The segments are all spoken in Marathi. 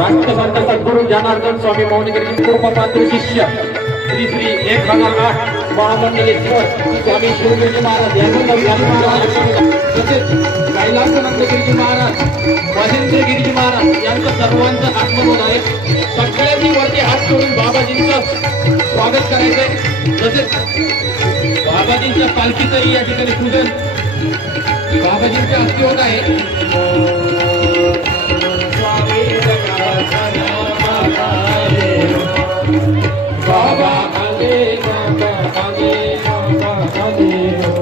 राष्ट्रसंत सद्गुरू जनार्दन स्वामी मौनिगिरी कृपापात्र शिष्य श्री श्री 1008 महामंडलेश्वर स्वामी शिवगिरी महाराज तसेच कैलासानंद गिरीजी महाराज महेंद्र गिरीजी महाराज यांचं सर्वांचं आत्मबोध आहे। सगळ्यांनी वरती हात जोडून बाबाजींचं स्वागत करायचंय। तसेच बाबाजींच्या पालखीचंही या ठिकाणी पूजन बाबाजींच्या हस्ते होत आहे। बाबा आले बाबा आले बाबा आले हो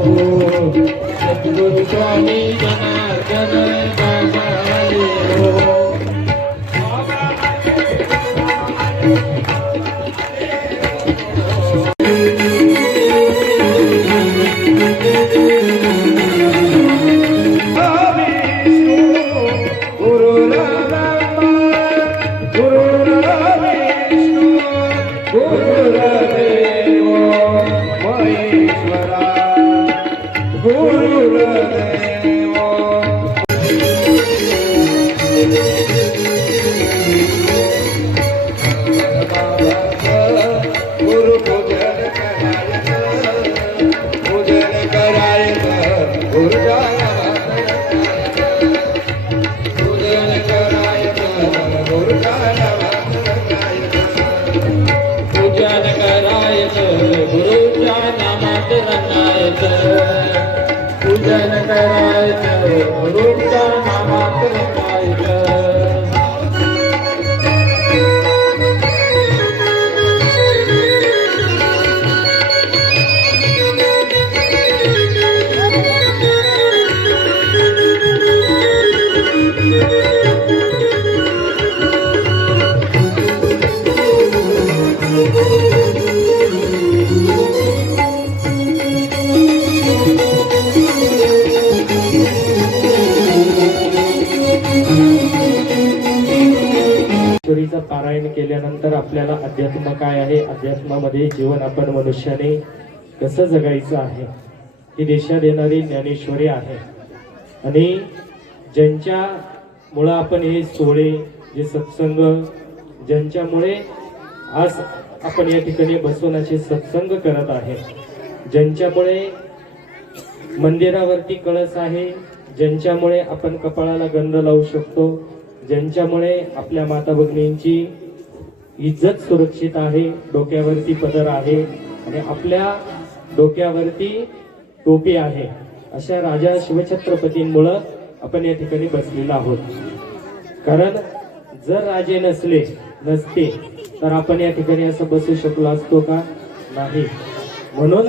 सद्गुरु स्वामी जनार्दन बाबा आले हो। पूजन करायचं गुरुच्या नामात रंगायचं। पारायण केल्यानंतर आपल्याला अध्यात्म काय आहे, अध्यात्मामध्ये जीवन आपण मनुष्याने कसं जगायचं आहे ही दिशा देणारी ज्ञानेश्वरी आहे। आणि ज्यांच्यामुळे आपण हे सोहळे जे सत्संग ज्यांच्यामुळे आज आपण या ठिकाणी बसून असे सत्संग करत आहे, ज्यांच्यामुळे मंदिरावरती कळस आहे, ज्यांच्यामुळे आपण कपाळाला गंध लावू शकतो, ज्यांच्यामुळे आपल्या माता भगिनींची इज्जत सुरक्षित आहे, डोक्यावरती पदर आहे आणि आपल्या डोक्यावरती टोपी आहे, अशा राजा शिवछत्रपतींमुळे आपण या ठिकाणी बसलेलो आहोत। कारण जर राजे नसते तर आपण या ठिकाणी असं बसू शकलो असतो का? नाही। म्हणून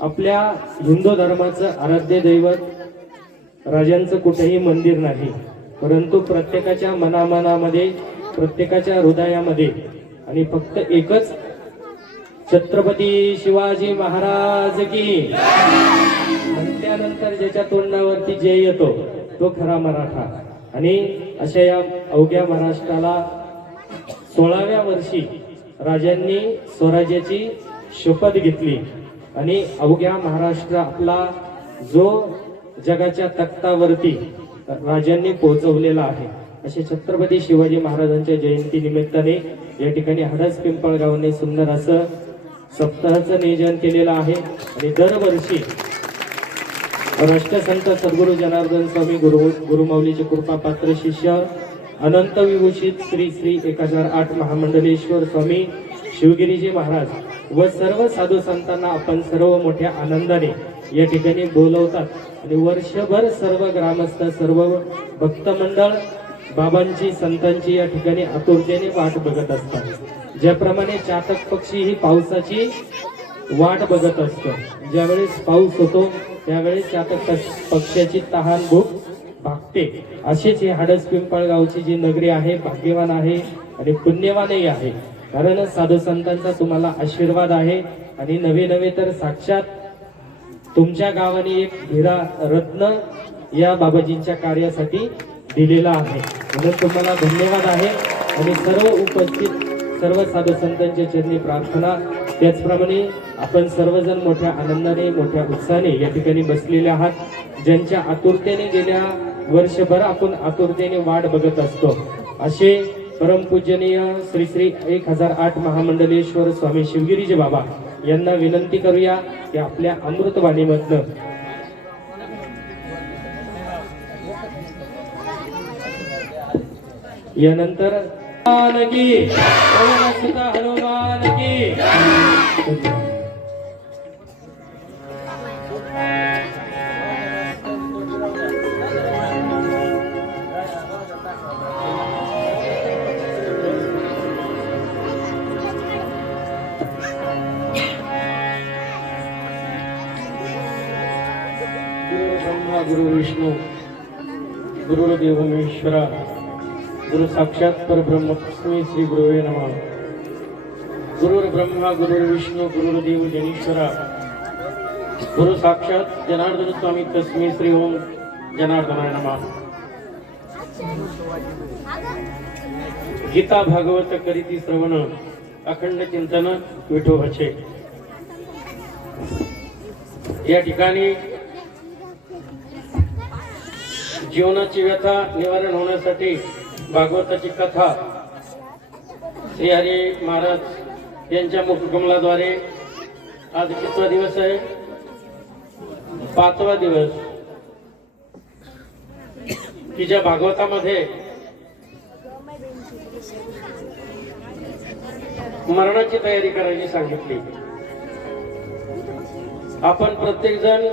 आपल्या हिंदू धर्माचं आराध्य दैवत राजांचं कुठेही मंदिर नाही, परंतु प्रत्येकाच्या मनामध्ये प्रत्येकाच्या हृदयामध्ये आणि फक्त एकच छत्रपती शिवाजी महाराज की त्यानंतर ज्याच्या तोंडावरती जय येतो तो खरा मराठा। आणि अशा या अवघ्या महाराष्ट्राला 16व्या वर्षी राजांनी स्वराज्याची शपथ घेतली आणि अवघ्या महाराष्ट्र आपला जो जगाच्या तख्तावरती राजांनी पोहोचवलेला आहे। असे छत्रपती शिवाजी महाराजांच्या जयंती निमित्ताने या ठिकाणी हडस पिंपळगावने सुंदर असं सप्ताहाचं नियोजन केलेलं आहे। आणि दरवर्षी राष्ट्रसंत सद्गुरू जनार्दन स्वामी गुरुमाऊलीचे कृपापात्र शिष्य अनंत विभूषित श्री श्री 1008 महामंडलेश्वर स्वामी शिवगिरीजी महाराज व सर्व साधू संतांना आपण सर्व मोठ्या आनंदाने या ठिकाणी बोलवतात आणि वर्षभर सर्व ग्रामस्थ सर्व भक्त मंडळ बाबांची संतांची या ठिकाणी आतुरतेने वाट बघत असतात। ज्याप्रमाणे चातक पक्षी ही पावसाची वाट बघत असतो, ज्यावेळेस पाऊस होतो त्यावेळेस चातक पक्षाची तहान भूक भागते। अशीच ही हडस पिंपळगावची जी नगरी आहे भाग्यवान आहे आणि पुण्यवानही आहे, कारण साधू संतांचा तुम्हाला आशीर्वाद आहे। आणि नवे नवे तर साक्षात तुमच्या गावाने एक हिरा रत्न या बाबाजींच्या कार्यासाठी दिलेला आहे, म्हणून तुम्हाला धन्यवाद आहे। आणि सर्व उपस्थित सर्व साधू संतांच्या चरणी प्रार्थना। त्याचप्रमाणे आपण सर्वजण मोठ्या आनंदाने मोठ्या उत्साहाने या ठिकाणी बसलेले आहात, ज्यांच्या आतुरतेने गेल्या वर्षभर आपण आतुरतेने वाट बघत असतो. असे परमपूजनीय श्री श्री 1008 महामंडलेश्वर स्वामी शिवगिरीजी बाबा यांना विनंती करूया की आपल्या अमृतवाणीमधनं यानंतर हनुमान की हनुमान की गुरु विष्णू गुरुदेव महेश्वरा गुरु साक्षात परब्रह्म तस्मै श्री गुरुवे नमः. गुरुर्ब्रह्मा गुरुर्विष्णू गुरुदेव जनीश्वरा गुरु साक्षात जनार्दन स्वामी तस्मै श्री ओम जनार्दनाय नमः. गीता भागवत करीती श्रवण अखंड चिंतन विठोबाचे. या ठिकाणी जीवनाची व्यथा निवारण होण्यासाठी भागवताची कथा श्री हरी महाराज यांच्या मुखकमलाद्वारे आज कितवा दिवस आहे? 5वा दिवस. की ज्या भागवतामध्ये मरणाची तयारी करायची सांगितली. आपण प्रत्येक जण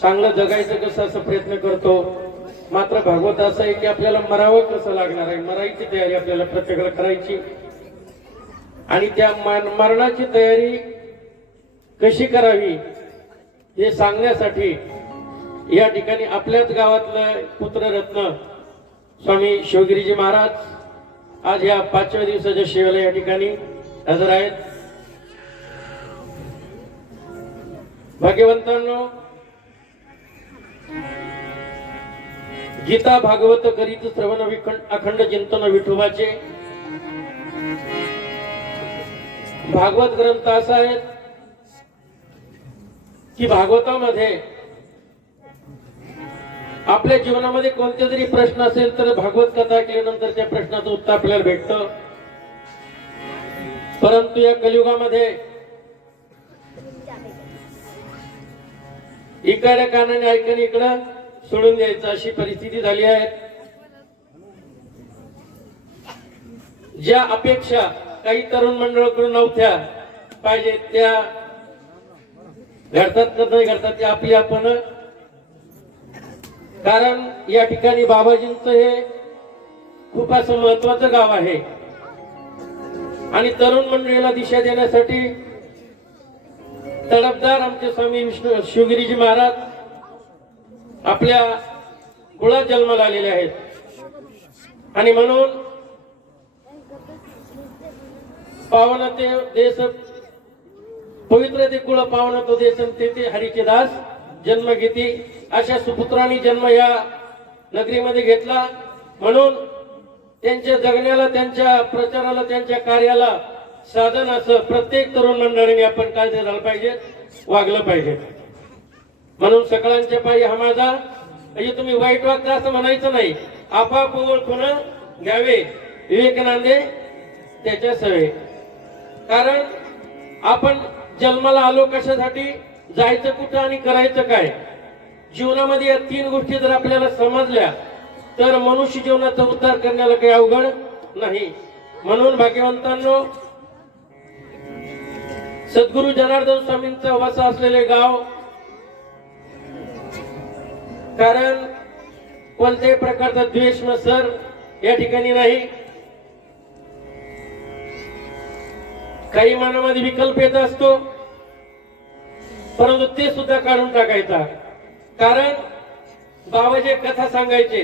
चांगलं जगायचं कसं असं प्रयत्न करतो, मात्र भागवत असं आहे की आपल्याला मरावं कसं लागणार आहे, मरायची तयारी आपल्याला प्रत्येकाला करायची. आणि त्या मरणाची तयारी कशी करावी हे सांगण्यासाठी या ठिकाणी आपल्याच गावातलं पुत्ररत्न स्वामी शिवगिरीजी महाराज आज या 5व्या दिवसाच्या सेवेला या ठिकाणी हजर आहेत. भाग्यवंतांनो, गीता भागवत करीत श्रवण अखंड चिंतन विठोबाचे. भागवत ग्रंथ असा आहे की भागवतामध्ये आपल्या जीवनामध्ये कोणते जरी प्रश्न असेल तर भागवत कथा ऐकल्यानंतर त्या प्रश्नाचं उत्तर आपल्याला भेटतं. परंतु या कलियुगामध्ये इकडे कानाने ऐकून इकडं सोडून द्यायचं अशी परिस्थिती झाली आहे. ज्या अपेक्षा काही तरुण मंडळाकडून नव्हत्या पाहिजे त्या घडतात का नाही घडतात ते आपली आपण. कारण या ठिकाणी बाबाजींचं हे खूप असं महत्वाचं गाव आहे आणि तरुण मंडळीला दिशा देण्यासाठी तडफदार आमचे स्वामी विष्णू शिवगिरीजी महाराज आपल्या कुळात जन्माला आलेले आहेत. आणि म्हणून पावन ते देश पवित्र ते कुळ पावन तो देश ते हरीचे दास जन्म घेती. अशा सुपुत्रांनी जन्म या नगरीमध्ये घेतला. म्हणून त्यांच्या जगण्याला, त्यांच्या प्रचाराला, त्यांच्या कार्याला साधन असं प्रत्येक तरुण मंडळीने आपण काय झालं पाहिजे, वागलं पाहिजे. म्हणून सगळ्यांच्या पायी हा माझा, म्हणजे तुम्ही वाईट वागता असं म्हणायचं नाही. आपाप ओळखून घ्यावे विवेकानंदे त्याच्या सवे. कारण आपण जन्माला आलो कशासाठी, जायचं कुठं आणि करायचं काय. जीवनामध्ये या 3 गोष्टी जर आपल्याला समजल्या तर मनुष्य जीवनाचा उद्धार करण्याला काही अवघड नाही. म्हणून भाग्यवंतांनो, सद्गुरु जनार्दन स्वामींचा वासा असलेले गाव. कारण कोणत्याही प्रकारचा द्वेष मत्सर या ठिकाणी नाही. काही मनामध्ये विकल्प येत असतो, परंतु ते सुद्धा काढून टाकायचा. कारण बाबाजी कथा सांगायचे.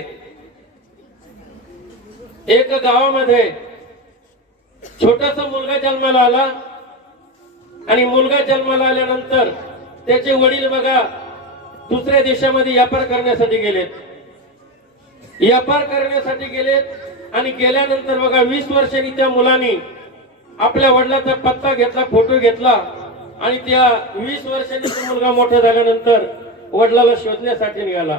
एक गावामध्ये छोटासा मुलगा जन्माला आला आणि मुलगा जन्माला आल्यानंतर त्याचे वडील बघा दुसऱ्या देशामध्ये व्यापार करण्यासाठी गेलेत. व्यापार करण्यासाठी गेलेत आणि गेल्यानंतर बघा 20 वर्षांनी त्या मुलांनी आपल्या वडिलांचा पत्ता घेतला, फोटो घेतला आणि त्या 20 वर्षांनी तो मुलगा मोठा झाल्यानंतर वडिलाला शोधण्यासाठी निघाला.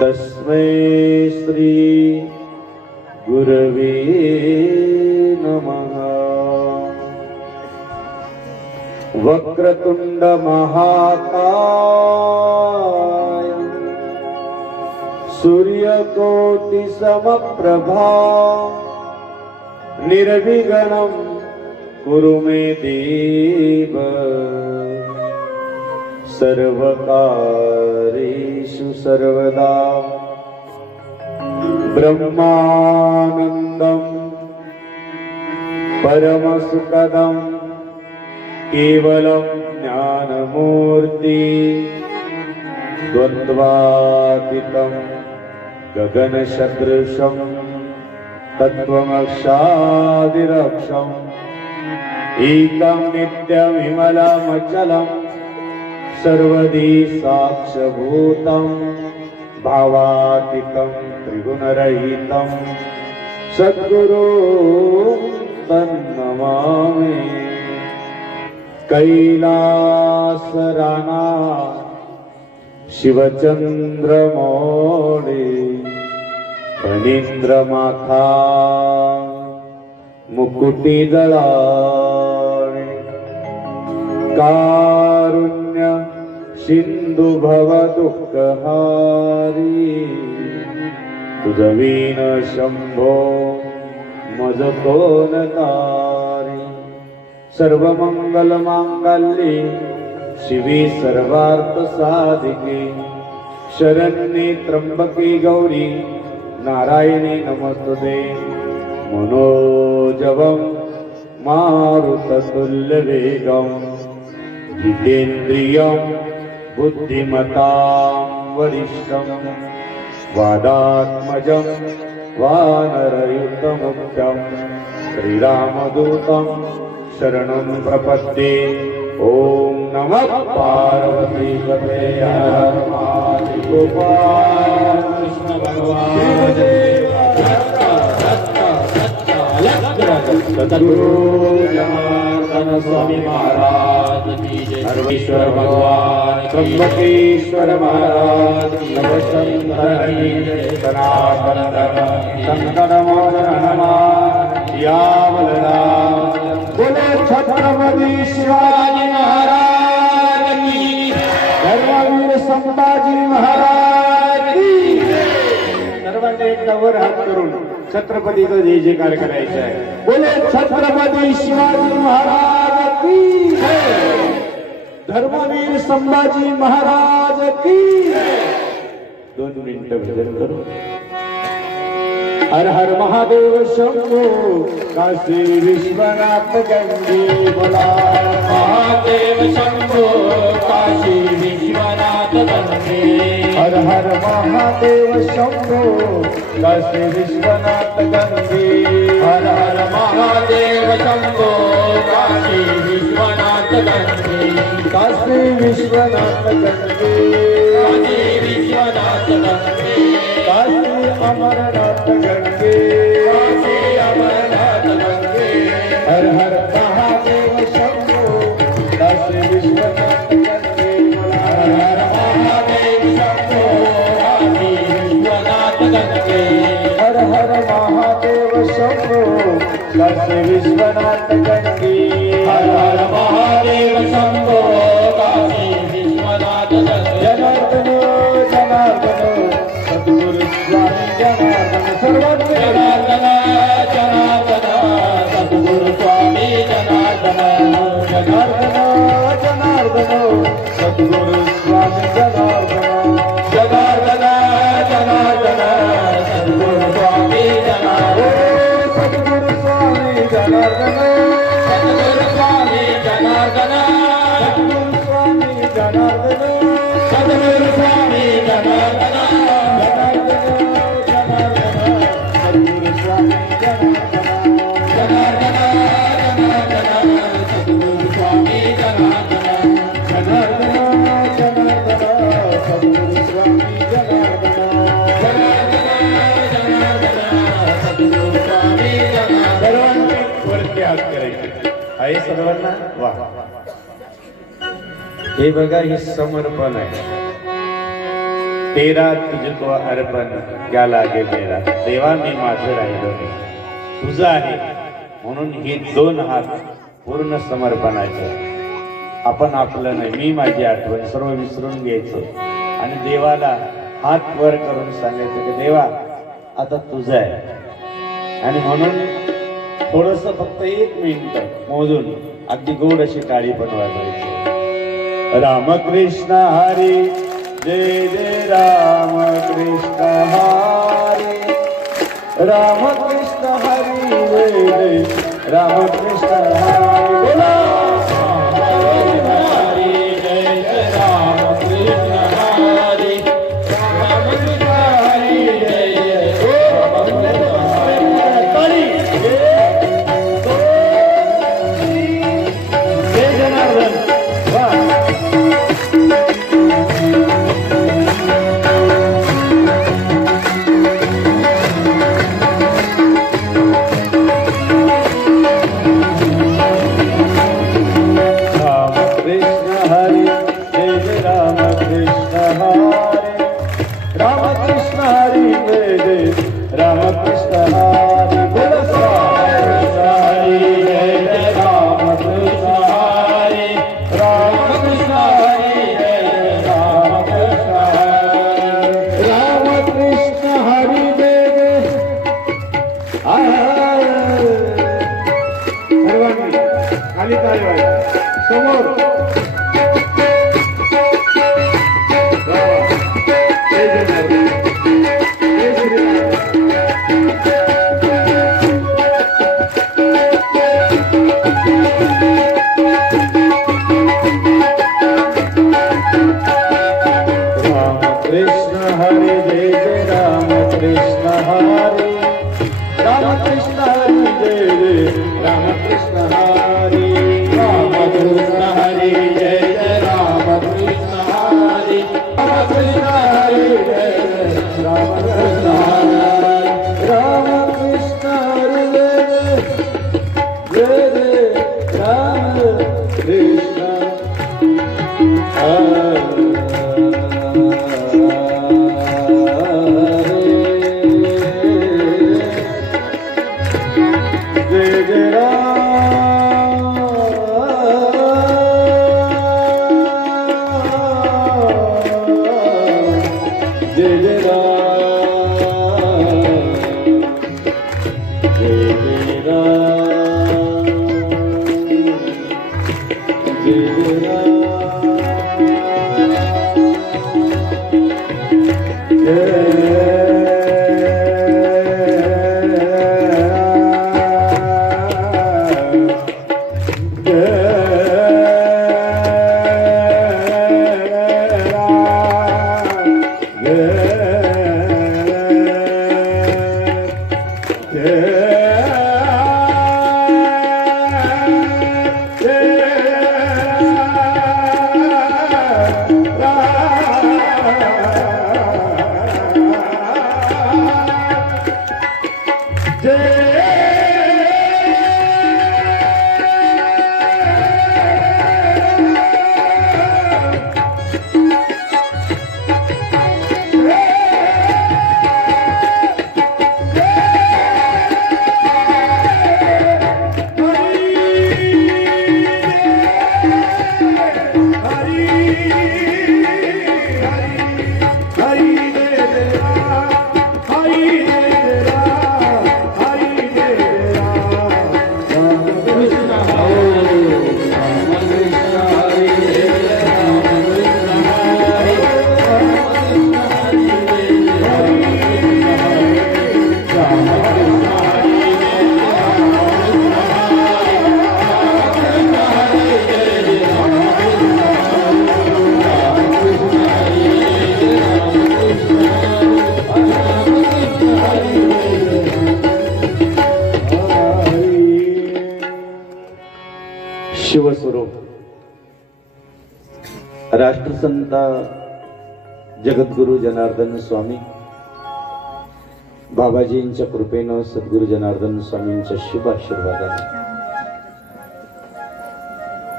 तस्मै श्री गुरवे नमः। वक्रतुंड महाकाय सूर्यकोटि समप्रभा निर्विघ्नं कुरु मे देव सर्वकार्येषु सर्वदा। ब्रह्मानन्दं परमसुखदं केवलं ज्ञानमूर्ति द्वन्द्वातीतं गगनसदृशं तत्त्वमक्षादिरक्षम् एकं नित्यविमलमचलं सर्वदी साक्षभूतं भावातीतं त्रिगुणरहितं सद्गुरुं तन्नमामि। कैलासराना शिवचन्द्रमौळी फणीन्द्रमाथा मुकुटिदळाळे कारुण्य सिंधु भव दुःखहारी तुझवीन शंभो मज कोण तारी। सर्वमंगल मांगल्ये शिवे सर्वार्थ साधिके शरण्ये त्र्यंबके गौरी नारायणी नमस्तुते। मनोजवं मारुततुल्यवेगं जितेन्द्रियं बुद्धिमतां वरिष्ठं वादात्मजं वानरयुतमुख्यं श्रीरामदूतं शरणं प्रपद्ये। ओम नमः पार्वतीपते हर महादेव। गोपाल कृष्ण भगवान सद्गुरु जनार्दन स्वामी महाराज की जय। सर्वेश्वर भगवान त्र्यंबकेश्वर महाराज की जय। सनातन संकटमोचन हनुमान सियावलराम। बोले छत्रपति शिवाजी महाराज की। धर्मवीर संभाजी महाराज की। सर्वांनी एकदा वर हात करून छत्रपतीचा जय जयकार करायचा आहे। बोले छत्रपती शिवाजी महाराज की जय। धर्मवीर संभाजी महाराज की जय। 2 मिनिटं भजन करू। हर हर महादेव शंभो काशी विश्वनाथ गंगे बोला। महादेव शंभो काशी विश्वनाथ गंगे। हर हर महादेव शंभो काशी विश्वनाथ गंगे। हर हर महादेव शंभो काशी विश्वनाथ गंगे। काशी विश्वनाथ गंगे। काशी विश्वनाथ गंगे। काशी अमरनाथ गंगे। काशी अमरनाथ गंगे। हर हर महादेव शंभो काशी विश्वनाथ गंगे। हर हर महादेव शंभो काशी विश्वनाथ गंगे। हर हर महादेव शंभो काशी विश्वनाथ गंगे। हर हर महादेव शंभो काशी विश्वनाथ गंगे। जनार्दन जनार्दन सद्गुरु स्वामी जनार्दन। सर्वज्ञ जनार्दन जनार्दन सद्गुरु स्वामी जनार्दन। जनार्दन जनार्दन सद्गुरु स्वामी जनार्दन। जनार्दन जनार्दन सद्गुरु स्वामी जनार्दन। सद्गुरु स्वामी जनार्दन। सद्गुरु स्वामी जनार्दन। सद्गुरु स्वामी जनार्दन। सद्गुरु स्वामी जनार्दन। आहे सर्वांना वा। हे बघा हे समर्पण आहे। तेरा तुझको अर्पण क्या लागे मेरा. देवा मी माझं राहिलो नाही, तुझं आहे. म्हणून हे दोन हात पूर्ण समर्पणाचे. आपण आपलं नाही, मी माझी आठवण सर्व विसरून घ्यायचं आणि देवाला हात वर करून सांगायचं की देवा आता तुझं आहे. आणि म्हणून थोडस फक्त 1 मिनिट मोजून अगदी गोड अशी टाळी पण वाजवायची. रामकृष्ण हरी जय जय रामकृष्ण हरी. रामकृष्ण हरी जय जय रामकृष्ण हरी. बोला शिवस्वरूप राष्ट्रसंत जगद्गुरु जनार्दन स्वामी बाबाजींच्या कृपेनं सद्गुरु जनार्दन स्वामींच्या शुभ आशीर्वादाने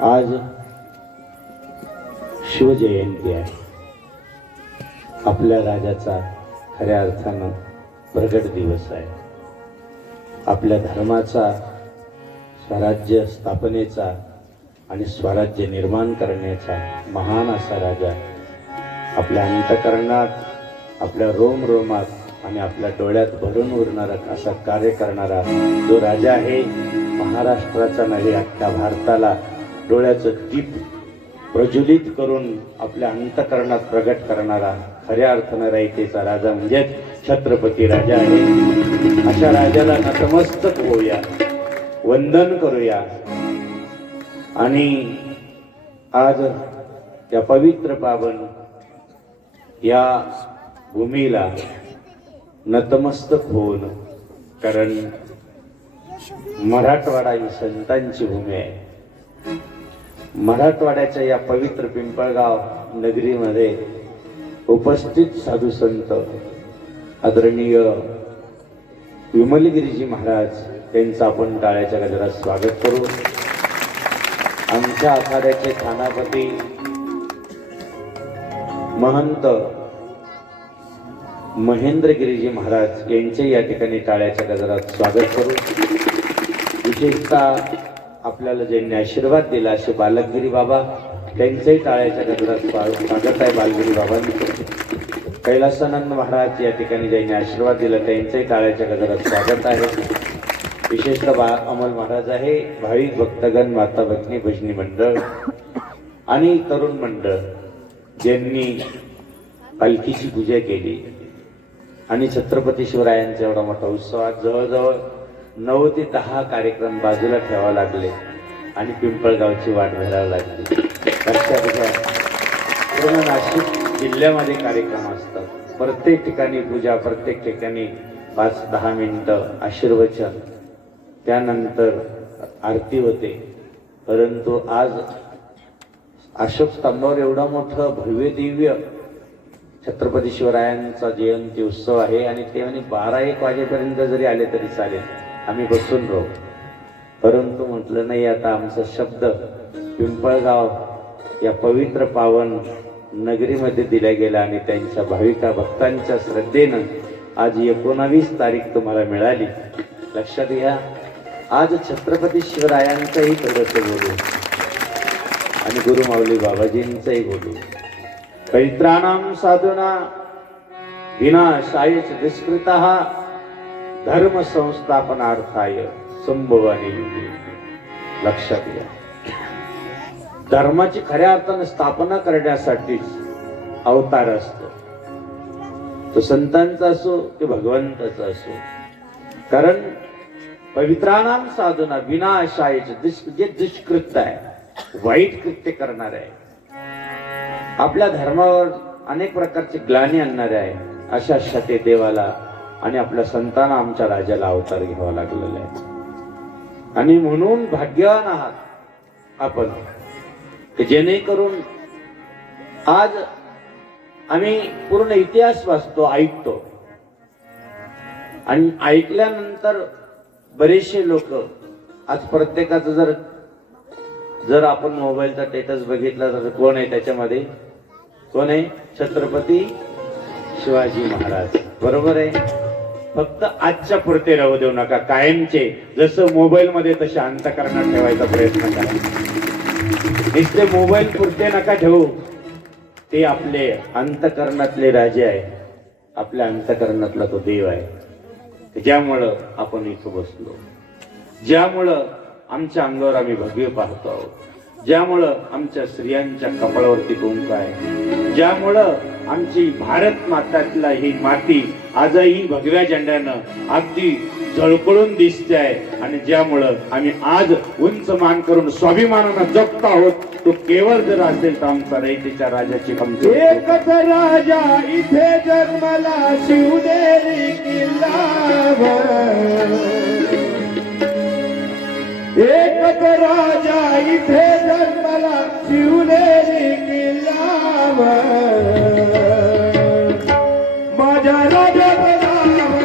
आज शिवजयंती आहे. आपल्या राजाचा खऱ्या अर्थानं प्रगट दिवस आहे. आपल्या धर्माचा, स्वराज्य स्थापनेचा आणि स्वराज्य निर्माण करण्याचा महान असा राजा आपल्या अंतःकरणात, आपल्या रोमरोमात आणि आपल्या डोळ्यात भरून उरणारा असा कार्य करणारा जो राजा आहे, महाराष्ट्राचा नव्हे अख्ख्या भारताला डोळ्याचं दीप प्रज्वलित करून आपल्या अंतःकरणात प्रगट करणारा खऱ्या अर्थानं रयतेचा राजा म्हणजेच छत्रपती राजा आहे. अशा राजाला नतमस्तक होऊया, वंदन करूया आणि आज या पवित्र पावन या भूमीला नतमस्तक होऊन, कारण मराठवाडा ही संतांची भूमी आहे. मराठवाड्याच्या या पवित्र पिंपळगाव नगरीमध्ये उपस्थित साधू संत आदरणीय विमलगिरीजी महाराज यांचं आपण टाळ्याच्या गजरात स्वागत करू. आमच्या आखाड्याचे थानापती महंत महेंद्रगिरीजी महाराज यांचे या ठिकाणी टाळ्याच्या गजरात स्वागत करू. विशेषतः आपल्याला ज्यांनी आशीर्वाद दिला असे बालकगिरी बाबा, त्यांचंही टाळ्याच्या गजरात स्वागत आहे. बालगिरी बाबांचं कैलासानंद महाराज या ठिकाणी ज्यांनी आशीर्वाद दिला त्यांचंही टाळ्याच्या गजरात स्वागत आहे. विशेषतः अमल महाराज आहे, भाविक भक्तगण, माता भगिनी, भजनी मंडळ आणि तरुण मंडळ ज्यांनी पालखीची पूजा केली आणि छत्रपती शिवरायांचा एवढा मोठा उत्सवात जवळजवळ 9 ते 10 कार्यक्रम बाजूला ठेवावे लागले आणि पिंपळगावची वाट धरावी लागली. लक्षात घ्या, पूर्ण नाशिक जिल्ह्यामध्ये कार्यक्रम असतात. प्रत्येक ठिकाणी पूजा, प्रत्येक ठिकाणी 5-10 मिनिटं आशीर्वचन, त्यानंतर आरती होते. परंतु आज अशोक स्तंभावर एवढा मोठं भव्य दिव्य छत्रपती शिवरायांचा जयंती उत्सव आहे आणि ते म्हणे 12-1 वाजेपर्यंत जरी आले तरी चालेल, आम्ही बसून राहू. परंतु म्हटलं नाही, आता आमचा शब्द पिंपळगाव या पवित्र पावन नगरीमध्ये दिला गेला आणि त्यांच्या भाविका भक्तांच्या श्रद्धेनं आज 19 तारीख तुम्हाला मिळाली. लक्षात घ्या, आज छत्रपती शिवरायांचंही थोडंसं बोलू आणि गुरुमाऊली बाबाजींचंही बोलू. पवित्राणां साधूना विनाशायच दुष्कृतः धर्म संस्थापनार्थाय संभवानी युगे. लक्षात घ्या, धर्माची खऱ्या अर्थाने स्थापना करण्यासाठीच अवतार असतो. तो संतांचा असो ते भगवंताचा असो. कारण पवित्राणां साधूना विनाशायच, जे दुष्कृत्य आहे, वाईट कृत्य करणार आहे, आपल्या धर्मावर अनेक प्रकारची ग्लानी आणणारे आहे, अशा शते देवाला आणि आपल्या संतांना, आमच्या राजाला अवतार घ्यावा लागलेला आहे. आणि म्हणून भाग्यवान आहात आपण, जेणेकरून आज आम्ही पूर्ण इतिहास वाचतो, ऐकतो आणि ऐकल्यानंतर बरेचसे लोक आज प्रत्येकाचं जर आपण मोबाईलचा स्टेटस बघितला तर कोण आहे त्याच्यामध्ये, कोण आहे? छत्रपती शिवाजी महाराज. बरोबर आहे. फक्त आजच्या पुरते राहू देऊ नका, कायमचे जसं मोबाईल मध्ये तसे अंतःकरणात ठेवायचा प्रयत्न करा. नुसते मोबाईल पुरते नका ठेवू, ते आपले अंतःकरणातले राजे आहे, आपल्या अंतःकरणातला तो देव आहे, ज्यामुळं आपण इथं बसलो, ज्यामुळं आमच्या अंगावर आम्ही भगवे पाहतो आहोत, ज्यामुळं आमच्या स्त्रियांच्या कपाळावरती कुंकू आहे, ज्यामुळं आमची भारत मातातला ही माती आजही भगव्या झेंड्यानं अगदी झळकळून दिसते आहे आणि ज्यामुळं आम्ही आज उंच मान करून स्वाभिमानानं जगतो आहोत, तो केवळ जर असेल तर आमचा रयतेच्या राजाची कमजोरी. एकच राजा इथे जन्मला शिवनेरी किल्लावर, एकच राजा इथे जन्मला शिवनेरी किल्लावर, माझ्या राजाचं नाव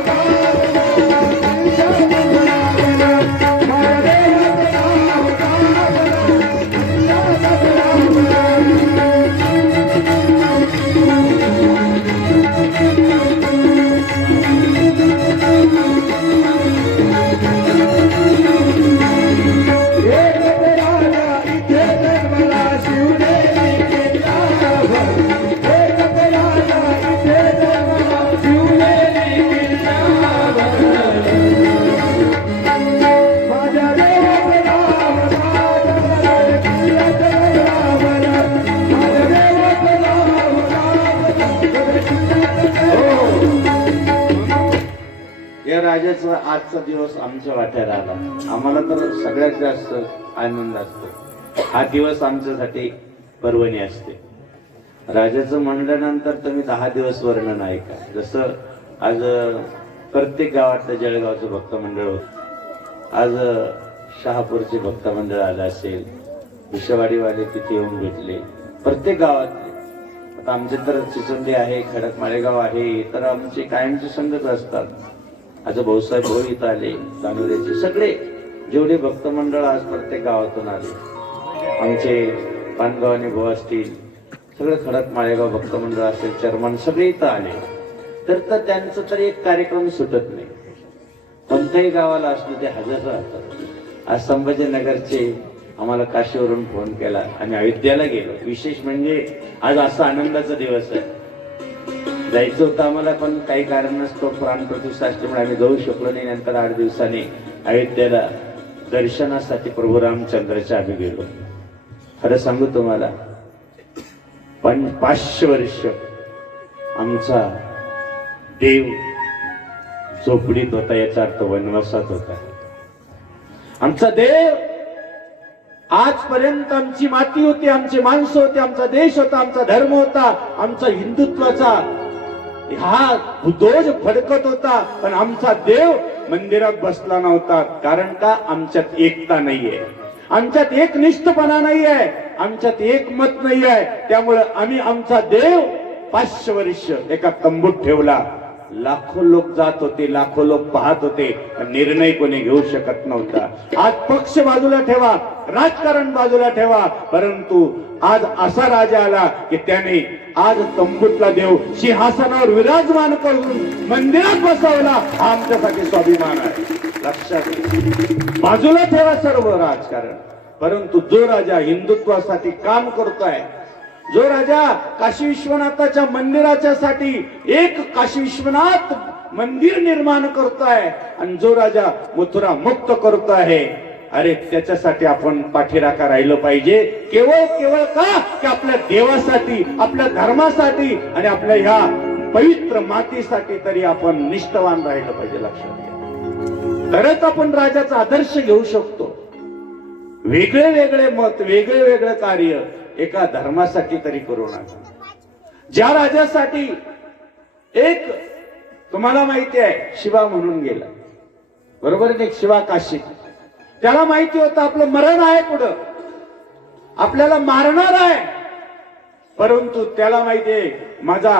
राजाचा आजचा दिवस आमच्या वाट्याला आला. आम्हाला तर सगळ्यात जास्त आनंद असतो. हा दिवस आमच्यासाठी पर्वणी असते. राजाचं म्हणल्यानंतर तुम्ही 10 दिवस वर्णन ऐका. जसं आज प्रत्येक गावातलं जळगावचं भक्त मंडळ होत, आज शहापूरचे भक्त मंडळ आलं असेल, विषवाडीवाले तिथे येऊन भेटले, प्रत्येक गावातले. आता आमचे तर चिचोंडी आहे, खडक माळेगाव आहे, तर आमचे कायमचे संघच असतात. आज भाऊसाहेब भाऊ इथं आले, दानोऱ्याचे सगळे जेवढे भक्त मंडळ आज प्रत्येक गावातून आले. आमचे पानगावाने भाऊ असतील, सगळे खडक माळेगाव भक्त मंडळ असेल, चर्मन सगळे इथं आले. तर त्यांचं तर एक कार्यक्रम सुटत नाही. कोणत्याही गावाला असलं ते हजर राहतात. आज संभाजीनगरचे आम्हाला काशीवरून फोन केला, आम्ही अयोध्याला गेलो. विशेष म्हणजे आज असा आनंदाचा दिवस आहे. जायचं होतं आम्हाला, पण काही कारणास्तव प्राणप्रतिष्ठा असल्यामुळे आम्ही जाऊ शकलो नाही. नंतर 8 दिवसांनी अयोध्येला दर्शनासाठी प्रभू रामचंद्राच्या आम्ही गेलो. खरं सांगू तुम्हाला, पण 500 वर्ष आमचा देव झोपडीत होता, याचा अर्थ वनवासात होता. आमचा देव आजपर्यंत आमची माती होती, आमचे माणसं होते, आमचा देश होता, आमचा धर्म होता, आमचा हिंदुत्वाचा हा ध्वज फडकत होता. पण आमचा देव मंदिरात बसला नव्हता. कारण का? आमच्यात एकता नाहीये, आमच्यात एकनिष्ठपणा नाहीये, आमच्यात एकमत नाहीये. त्यामुळे आम्ही आमचा देव 500 वर्ष एका तंबूत ठेवला. लाखो लोक जात होते, लाखो लोक पाहत होते, पण निर्णय कोणी घेऊ शकत नव्हता. आज पक्ष बाजूला ठेवा, राजकारण बाजूला ठेवा, परंतु आज असा राजा आला की त्याने आज तंबूतला देव सिंहासनावर विराजमान करून मंदिरात बसवला. हा आमच्यासाठी स्वाभिमान आहे. लक्षात घ्या. बाजूला ठेवा सर्व राजकारण, परंतु जो राजा हिंदुत्वासाठी काम करतोय, जो राजा काशी विश्वनाथाच्या मंदिराच्या साठी एक काशी विश्वनाथ मंदिर निर्माण करतोय, आणि जो राजा मथुरा मुक्त करतो आहे, अरे त्याच्यासाठी आपण पाठीराखा राहिलो पाहिजे. केवळ का? की आपल्या देवासाठी, आपल्या धर्मासाठी आणि आपल्या ह्या पवित्र मातीसाठी तरी आपण निष्ठावान राहिलं पाहिजे. लक्षात घ्या. तरच आपण राजाचा आदर्श घेऊ शकतो. वेगळे वेगळे मत, वेगळे वेगळे कार्य एका धर्मासाठी तरी करू नका. ज्या राजासाठी एक तुम्हाला माहिती आहे शिवा म्हणून गेला, बरोबर आहे, शिवा काशी. त्याला माहिती होतं आपलं मरण आहे, पुढं आपल्याला मारणार आहे, परंतु त्याला माहिती आहे माझा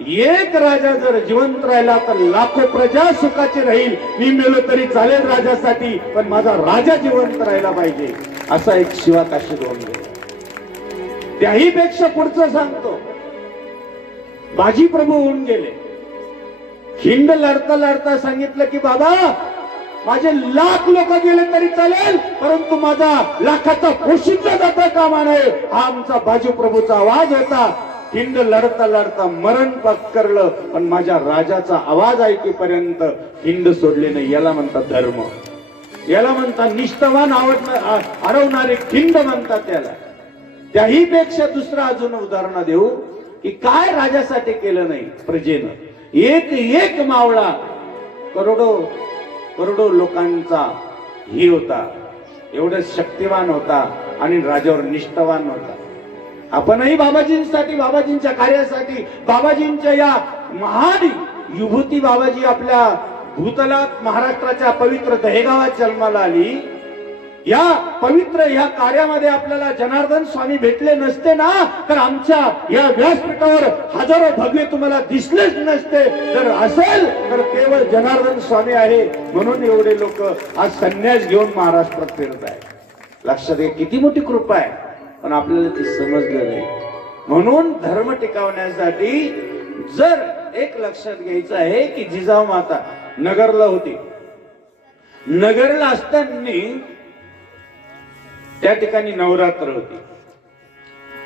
एक राजा जर जिवंत राहिला तर लाखो प्रजा सुखाची राहील. मी मेलो तरी चालेल राजासाठी, पण माझा राजा जिवंत राहिला पाहिजे. असा एक शिवा काशीत होऊन गेला. त्याही पेक्षा पुढचं सांगतो, बाजी प्रभू होऊन गेले. हिंद लढता लढता सांगितलं की बाबा माझे लाख लोक गेले तरी चालेल, परंतु माझा लाखाचा पोशिंदा जाता कामा नये. हा आमचा बाजू प्रभूचा आवाज होता. हिंद लढता लढता मरण पत्करलं, पण माझ्या राजाचा आवाज ऐकेपर्यंत हिंद सोडले नाही. याला म्हणतात धर्म, याला म्हणतात निष्ठावान अडवणारे हिंद म्हणतात त्याला. त्याही पेक्षा दुसरं अजून उदाहरण देऊ की काय राजासाठी केलं नाही प्रजेनं. एक मावळा करोडो लोकांचा ही होता, एवढं शक्तिवान होता आणि राजावर निष्ठावान होता. आपणही बाबाजींसाठी, बाबाजींच्या कार्यासाठी, बाबाजींच्या या महान विभूती, बाबाजी आपल्या भूतलात महाराष्ट्राच्या पवित्र दहेगावात जन्माला आली. या पवित्र या कार्यामध्ये आपल्याला जनार्दन स्वामी भेटले नसते ना, तर आमच्या या व्यासपीठावर हजारो भगवे तुम्हाला दिसलेच नसते. जर असेल तर केवळ जनार्दन स्वामी आहे, म्हणून एवढे लोक आज संन्यास घेऊन महाराष्ट्रात फिरत आहेत. लक्षात घ्या, किती मोठी कृपा आहे, पण आपल्याला ते समजलं नाही. म्हणून धर्म टिकवण्यासाठी जर एक लक्षात घ्यायचं आहे की जिजाऊ माता नगरला होती. नगरला असताना त्या ठिकाणी नवरात्र होती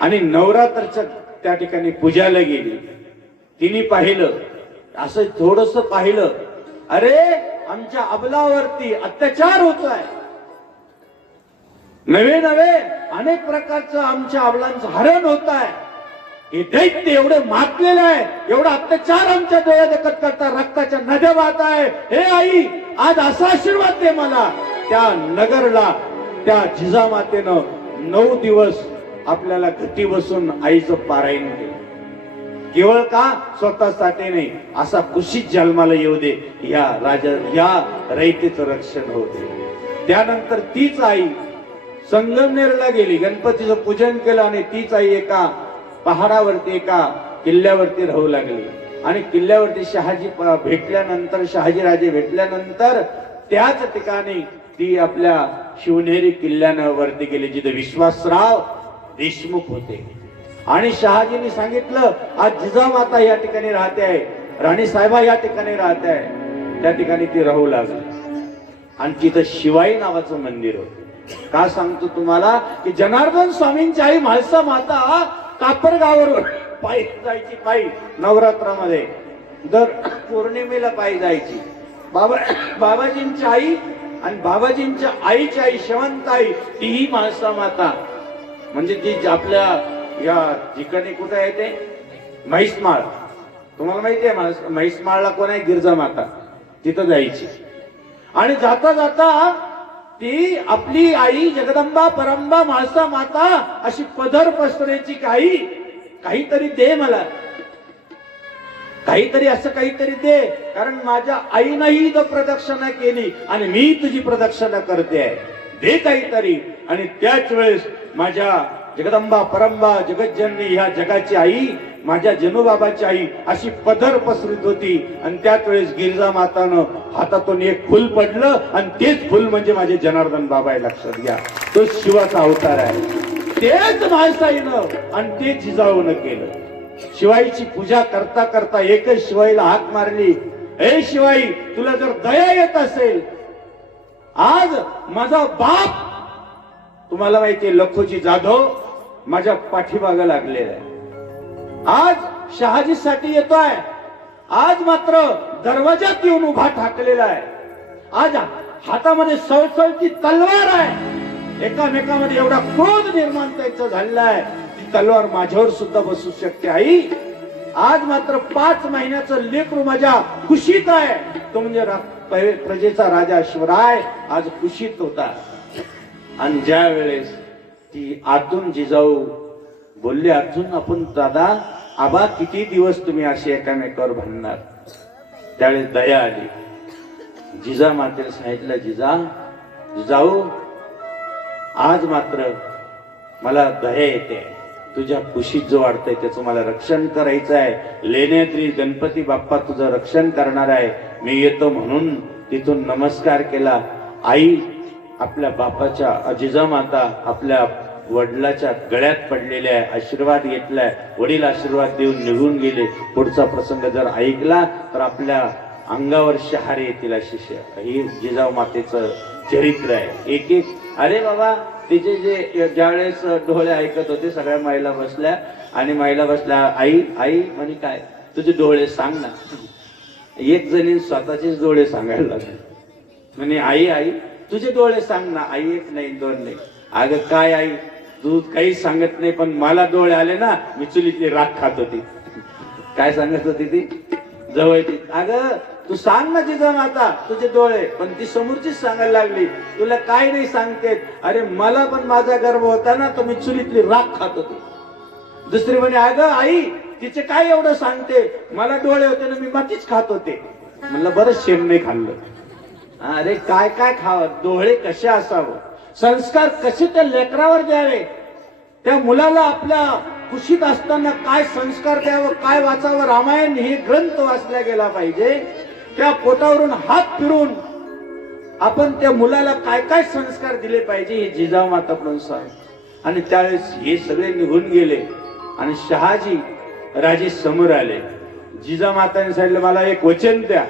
आणि नवरात्रच्या त्या ठिकाणी पूजाला गेली. तिने पाहिलं, असं थोडस पाहिलं, अरे आमच्या अबलावरती अत्याचार होतोय. नवे अनेक प्रकारचं आमच्या अबलांचं हरण होत आहे. हे दैत्य एवढे मातलेलं आहे, एवढा अत्याचार आमच्या डोळ्यात एकत करता, रक्ताच्या नद्या वाहत आहे. हे आई, आज असा आशीर्वाद दे मला. त्या नगरला त्या जिजामातेनं 9 दिवस आपल्याला घटी बसून आईचं पारायण केलं. केवळ का स्वतःसाठी नाही, असा कुशीत जन्माला येऊ दे, या रयतेचं रक्षण होऊ दे. त्यानंतर तीच आई संगमनेरला गेली, गणपतीचं पूजन केलं आणि तीच आई एका पहाडावरती एका किल्ल्यावरती राहू लागली. आणि किल्ल्यावरती शहाजीराजे भेटल्यानंतर त्याच ठिकाणी ती आपल्या शिवनेरी किल्ल्यानं वरती गेली, जिथे विश्वासराव देशमुख होते. आणि शहाजींनी सांगितलं, आज जिजामाता या ठिकाणी राहते आहे, राणी साहेबा या ठिकाणी राहते आहे. त्या ठिकाणी ती राहू लागली. आणि तिथं शिवाई नावाचं मंदिर होतं. का सांगतो तुम्हाला, की जनार्दन स्वामींची आई म्हाळसा माता कापरगाववरून पायी जायची, पायी नवरात्रामध्ये दर पौर्णिमेला पायी जायची. बाबाजींची आई आणि बाबाजींच्या आईची आई शेवंताई, तीही म्हाळसा माता, म्हणजे जी आपल्या या ठिकाणी कुठे आहे ते म्हैसमाळ, तुम्हाला माहिती आहे म्हैसमाळला कोण आहे, गिरजा माता, तिथं जायची. आणि जाता जाता ती आपली आई जगदंबा परंबा म्हाळसा माता अशी पदर पसरायची, काहीतरी दे मला, काहीतरी असं काहीतरी दे, कारण माझ्या आईनंही तो प्रदक्षिणा केली आणि मी तुझी प्रदक्षिणा करते आहे, दे काहीतरी. आणि त्याच वेळेस माझ्या जगदंबा परंबा जगज्जननी ह्या जगाची आई, माझ्या जनुबाबाची आई अशी पदर पसरत होती. आणि त्याच वेळेस गिरिजा मातानं हातातून एक फुल पडलं आणि तेच फुल म्हणजे माझे जनार्दन बाबा आहे, लक्षात घ्या. तो शिवाचा अवतार आहे. तेच म्हाळसाईनं आणि ते जिजाऊनं केलं. शिवाईची पूजा करता करता एकच शिवाईला हाक मारली, ए शिवाई, तुला जर दया येत असेल, आज माझा बाप, तुम्हाला माहितीये लखोजी जाधव माझ्या पाठीमागं लागलेला आहे, आज शहाजीसाठी येतोय, आज मात्र दरवाजात येऊन उभा ठाकलेला आहे, आज हातामध्ये सळसळती तलवार आहे. एकामेकामध्ये एवढा क्रोध निर्माण त्यांचा झालेला आहे, ती तलवार माझ्यावर सुद्धा बसू शकते. आई, आज मात्र 5 महिन्याचं लेकरू माझ्या कुशीत आहे. तो म्हणजे प्रजेचा राजा शिवराय आज कुशीत होता. आणि ज्या वेळेस ती आतून जिजाऊ बोलले, अजून आपण दादा आबा किती दिवस तुम्ही असे एकामेकावर भांडणार, त्यावेळेस दया आली. जिजामातेला सांगितलं, जिजाऊ, आज मात्र मला दया येते, तुझ्या कुशीत जो वाढतंय त्याचं मला रक्षण करायचं आहे. लेण्याद्री गणपती बाप्पा तुझं रक्षण करणार आहे. मी येतो म्हणून तिथून नमस्कार केला. आई आपल्या बापाच्या, जिजामाता आपल्या वडिलाच्या गळ्यात पडलेले आहे, आशीर्वाद घेतलाय. वडील आशीर्वाद देऊन निघून गेले. पुढचा प्रसंग जर ऐकला तर आपल्या अंगावर शहारे येतील. अशी ही जिजाऊ मातेचं चरित्र आहे. एक अरे बाबा, तिचे जे ज्यावेळेस डोळे ऐकत होते, सगळ्या महिला बसल्या आणि महिला बसल्या, आई म्हणे काय तुझे डोळे सांग ना. एक जणी स्वतःचेच डोळे सांगायला लागले. म्हणे आई तुझे डोळे सांग ना. आई, 1 नाही 2 नाही. अगं काय आई, तू काही सांगत नाही, पण मला डोळे आले ना, मी चुलीतली राख खात होती. काय सांगत होती ती जवळची? अगं तू सांग ना जिजामाता तुझे डोळे, पण ती समोरचीच सांगायला लागली, तुला काय नाही सांगते. अरे मला पण माझा गर्भ होता ना, तर मी चुलीतली राख खात होती. दुसरी म्हणे, अगं आई तिचे काय एवढं सांगते, मला डोळे होते ना, मी मातीच खात होते. म्हणलं बरं शेम नाही खाल्लं. अरे काय काय खावं, डोळे कसे असावं, संस्कार कसे त्या लेकरावर द्यावे, त्या मुलाला आपल्या कुशीत असताना काय संस्कार द्यावं, काय वाचावं. रामायण हे ग्रंथ वाचला गेला पाहिजे. त्या पोटावरून हात फिरून आपण त्या मुलाला काय काय संस्कार दिले पाहिजे हे जिजाऊ माताकडून सांग. आणि त्यावेळेस हे सगळे निघून गेले आणि शहाजी राजे समोर आले. जिजामाताने सांगितलं, मला एक वचन द्या.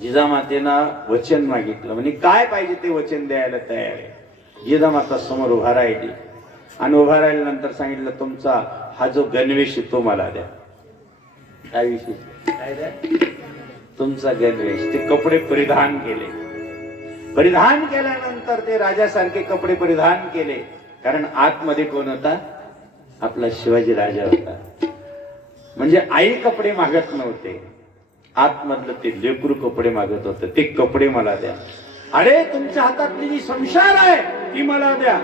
जिजामातेनं वचन मागितलं. म्हणजे काय पाहिजे ते वचन द्यायला तयार आहे. जिजामाता समोर उभा राहिली आणि उभा राहिल्यानंतर सांगितलं, तुमचा हा जो गणवेश तो मला द्या. काय विषय, काय द्या? तुमचा गणवेश. ते कपडे परिधान केले. परिधान केल्यानंतर ते राजासारखे कपडे परिधान केले. कारण आतमध्ये कोण होता? आपला शिवाजी राजा होता. म्हणजे आई कपडे मागत नव्हते, आतमधलं ते लेकरू कपडे मागत होतं. ते कपडे मला द्या. अरे तुमच्या हातातली जी संस्कार आहे ती मला द्या.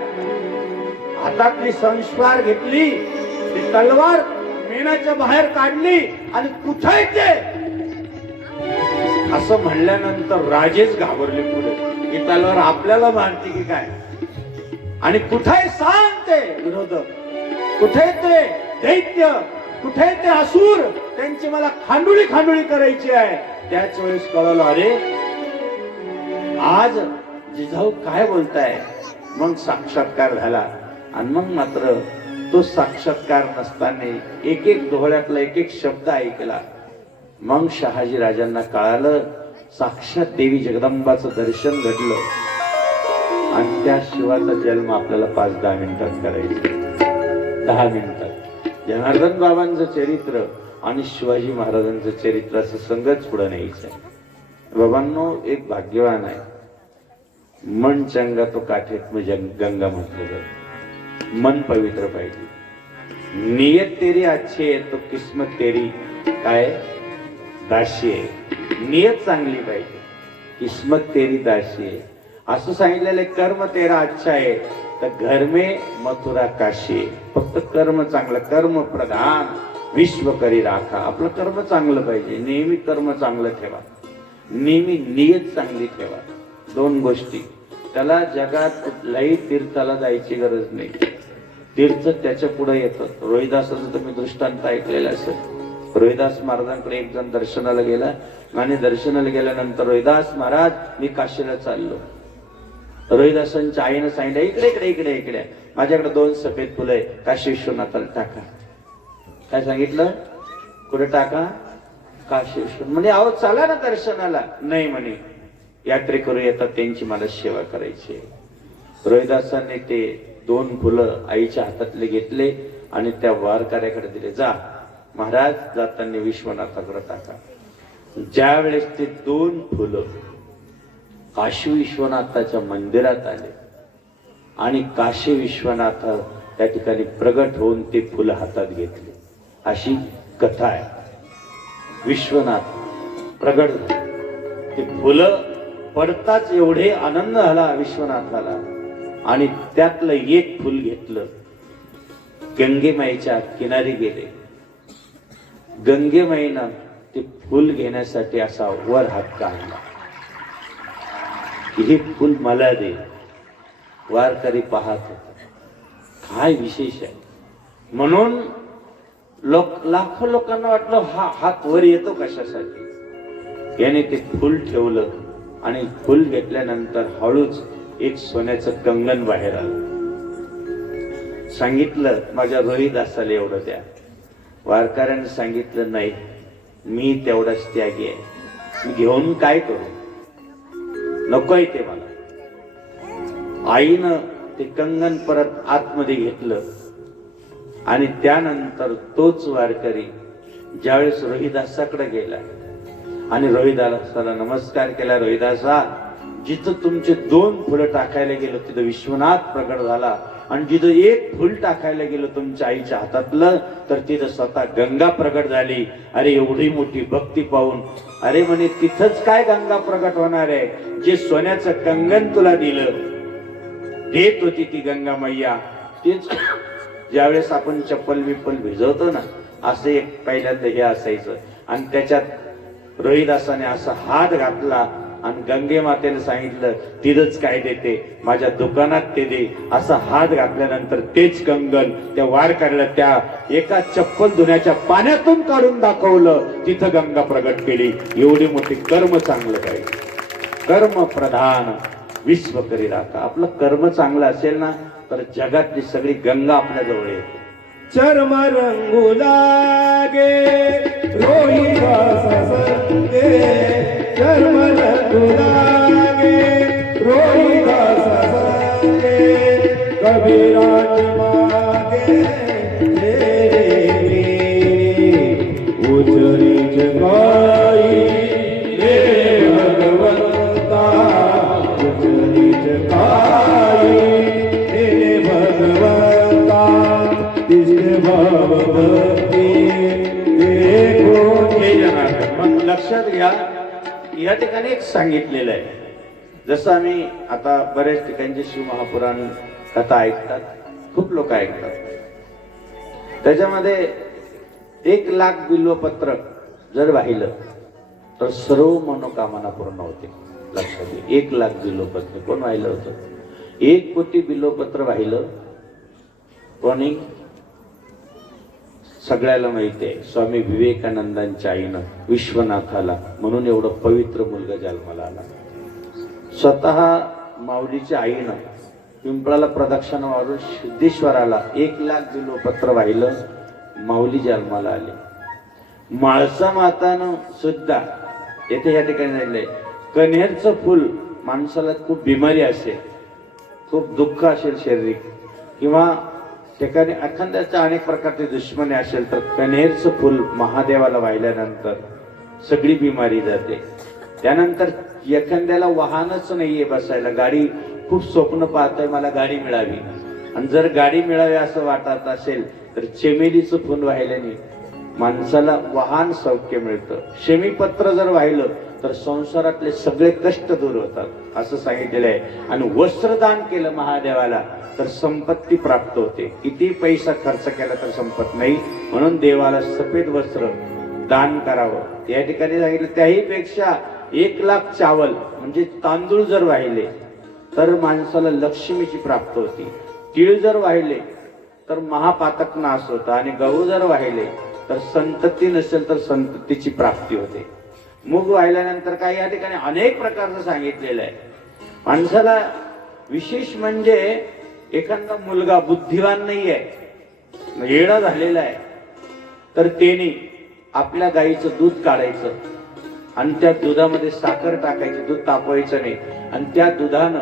हातातली संस्कार घेतली, ती तलवार मेणाच्या बाहेर काढली आणि कुठे ते असं म्हणल्यानंतर राजेच घाबरले पुढे की तलवार आपल्याला मारते की काय. आणि कुठे सांग ते विरोधक, कुठे ते दैत्य, कुठे ते असुर, त्यांची मला खांडोळी खांडोळी करायची आहे. त्याच वेळेस कळलं अरे आज जिजाऊ काय बोलताय. मग साक्षात्कार झाला. आणि मग मात्र तो साक्षात्कार नसताना एक एक डोळ्यातला एक एक शब्द ऐकला. मग शहाजी राजांना कळालं साक्षात देवी जगदंबाचं दर्शन घडलं. आणि त्या शिवाचा जन्म आपल्याला 5-10 मिनिटात करायचं. 10 मिनिटात जनार्दन बाबांचं चरित्र आणि शिवाजी महाराजांचं चरित्र असं संगच पुढे न्यायचं. बाबांनो एक भाग्यवान आहे. मन चंगा तो काठेत में गंगा म्हटलं जातं. मन पवित्र पाहिजे. नियत तेरी अच्छी आहे तो किस्मत तेरी काय दाशी आहे. नियत चांगली पाहिजे, किस्मत तेरी दाशी आहे. असं सांगितलेलं कर्म तेरा अच्छा आहे तर घर में मथुरा काशी आहे. फक्त कर्म चांगलं, कर्म प्रधान विश्व करी राखा. आपलं कर्म चांगलं पाहिजे. नेहमी कर्म चांगलं ठेवा, नेहमी नियत चांगली ठेवा. 2 गोष्टी. त्याला जगात कुठल्याही तीर्थाला जायची गरज नाही. तीर्थ त्याच्या पुढे येतं. रोहिदासाचं तुम्ही दृष्टांत ऐकलेलं असेल. रोहिदास महाराजांकडे एक जण दर्शनाला गेला आणि दर्शनाला गेल्यानंतर रोहिदास महाराज मी काशीला चाललो. रोहिदासांच्या आईनं सांगितलं इकडे इकडे इकडे इकडे माझ्याकडे 2 सफेद फुलं आहे, काशी विश्वनाथाला टाका. काय सांगितलं? कुठे टाका? काशी विश्वनाथ. म्हणजे अहो चला ना दर्शनाला. नाही म्हणे यात्रेकरू येतात त्यांची मला सेवा करायची. रोहिदासांनी ते 2 फुलं आईच्या हातातले घेतले आणि त्या वारकऱ्याकडे दिले. जा महाराज जाताना विश्वनाथाकडे टाका. ज्या वेळेस ते 2 फुलं काशी विश्वनाथाच्या मंदिरात आले आणि काशी विश्वनाथ त्या ठिकाणी प्रगट होऊन ते फुलं हातात घेतले. अशी कथा आहे. विश्वनाथ प्रगट झाले. ते फुलं पडताच एवढे आनंद झाला विश्वनाथाला. आणि त्यातलं एक फुल घेतलं, गंगेमाईच्या किनारी गेले. गंगेमाईनं ते फुल घेण्यासाठी असा वर हात काढला. हे फुल मला दे. वारकरी पाहत होता. काय विशेष आहे म्हणून लाखो लोकांना वाटलं हा हात वर येतो कशासाठी. याने ते फुल ठेवलं आणि फुल घेतल्यानंतर हळूच एक सोन्याचं कंगन बाहेर आलं. सांगितलं माझ्या रोहिदासाला एवढं द्या. वारकऱ्याने सांगितलं नाही मी तेवढाच त्यागी आहे, मी घेऊन काय करू, नकोय ते मला. आईनं ते कंगन परत आतमध्ये घेतलं आणि त्यानंतर तोच वारकरी ज्यावेळेस रोहिदासाकडे गेला आणि रोहिदासाला नमस्कार केला. रोहिदासा जिथं तुमचे 2 फुलं टाकायला गेलो तिथं विश्वनाथ प्रगट झाला आणि जिथं 1 फुल टाकायला गेलो तुमच्या आईच्या हातातलं तर तिथं स्वतः गंगा प्रगट झाली. अरे एवढी मोठी भक्ती पाहून अरे म्हणे तिथंच काय गंगा प्रगट होणार आहे. जे सोन्याचं कंगन तुला दिलं देत होती ती गंगा मैया. तेच ज्यावेळेस आपण चप्पल बिप्पल भिजवतो ना असं एक पहिल्यांदा हे असायचं आणि त्याच्यात रोहिदासाने असा हात घातला आणि गंगे मातेने सांगितलं तिथंच काय देते माझ्या दुकानात ते दे. असा हात घातल्यानंतर तेच कंगन त्या वारकऱ्याला त्या एका चप्पल धुण्याच्या पाण्यातून काढून दाखवलं. तिथं गंगा प्रगट केली. एवढी मोठी कर्म चांगलं काय. कर्म प्रधान विश्व करी राखा. आपलं कर्म चांगलं असेल ना तर जगातली सगळी गंगा आपल्या जवळ येते. चर्म रंगू लागे रोहिदास संगे, चर्म रंगू लागे रोहिदास संगे, कबीराज मागे तेरे उजरी जगाई रे भगवंता, उजरी जगाई रे भगवंता. लक्षात घ्या, या ठिकाणी एक सांगितलेलं आहे, जसं आम्ही आता बऱ्याच ठिकाणचे शिवमहापुराण कथा ऐकतात, खूप लोक ऐकतात. त्याच्यामध्ये 1,00,000 बिल्वपत्र जर वाहिलं तर सर्व मनोकामना पूर्ण होते. लक्षात घ्या, 1,00,000 बिल्वपत्र कोण वाहिलं होतं? 1 कोटी बिल्वपत्र वाहिलं कोणी? सगळ्याला माहिती आहे, स्वामी विवेकानंदांच्या आईनं विश्वनाथाला, म्हणून एवढं पवित्र मुलगा जन्माला आला. स्वतः माऊलीच्या आईनं पिंपळाला प्रदक्षिणा वाढून सिद्धेश्वराला 1,00,000 बिल्वपत्र वाहिलं, माऊली जन्माला आले. माळसा मातानं सुद्धा येथे या ठिकाणी झालेलं, कण्हेरचं फुल माणसाला खूप बिमारी असेल, खूप दुःख असेल शारीरिक, किंवा ठिकाणी एखाद्याच्या अनेक प्रकारचे दुश्मनी असेल, तर कण्हेरचं फुल महादेवाला वाहिल्यानंतर सगळी बिमारी जाते. त्यानंतर एखाद्याला वाहनच नाहीये बसायला, गाडी खूप स्वप्न पाहतोय मला गाडी मिळावी, आणि जर गाडी मिळावी असं वाटत असेल तर चमेलीचं फुल वाहिल्याने माणसाला वाहन सौख्य मिळतं. शमीपत्र जर वाहिलं तर संसारातले सगळे कष्ट दूर होतात असं सांगितलेलं आहे. आणि वस्त्रदान केलं महादेवाला तर संपत्ती प्राप्त होते. किती पैसा खर्च केला तर संपत नाही, म्हणून देवाला सफेद वस्त्र दान करावं. या ठिकाणी सांगितलं त्याही पेक्षा 1,00,000 चावल म्हणजे तांदूळ जर वाहिले तर माणसाला लक्ष्मीची प्राप्त होती. तीळ जर वाहिले तर महापातक नाश होता, आणि गहू जर वाहिले तर संतती नसेल तर संततीची प्राप्ती होते. मूग वाहिल्यानंतर काही या ठिकाणी अनेक प्रकारचं सांगितलेलं आहे. माणसाला विशेष म्हणजे एखादा मुलगा बुद्धिवान नाही आहे, येडा झालेला आहे, तर त्याने आपल्या गाईचं दूध काढायचं आणि त्या दुधामध्ये साखर टाकायची, दूध तापवायचं नाही, आणि त्या दुधानं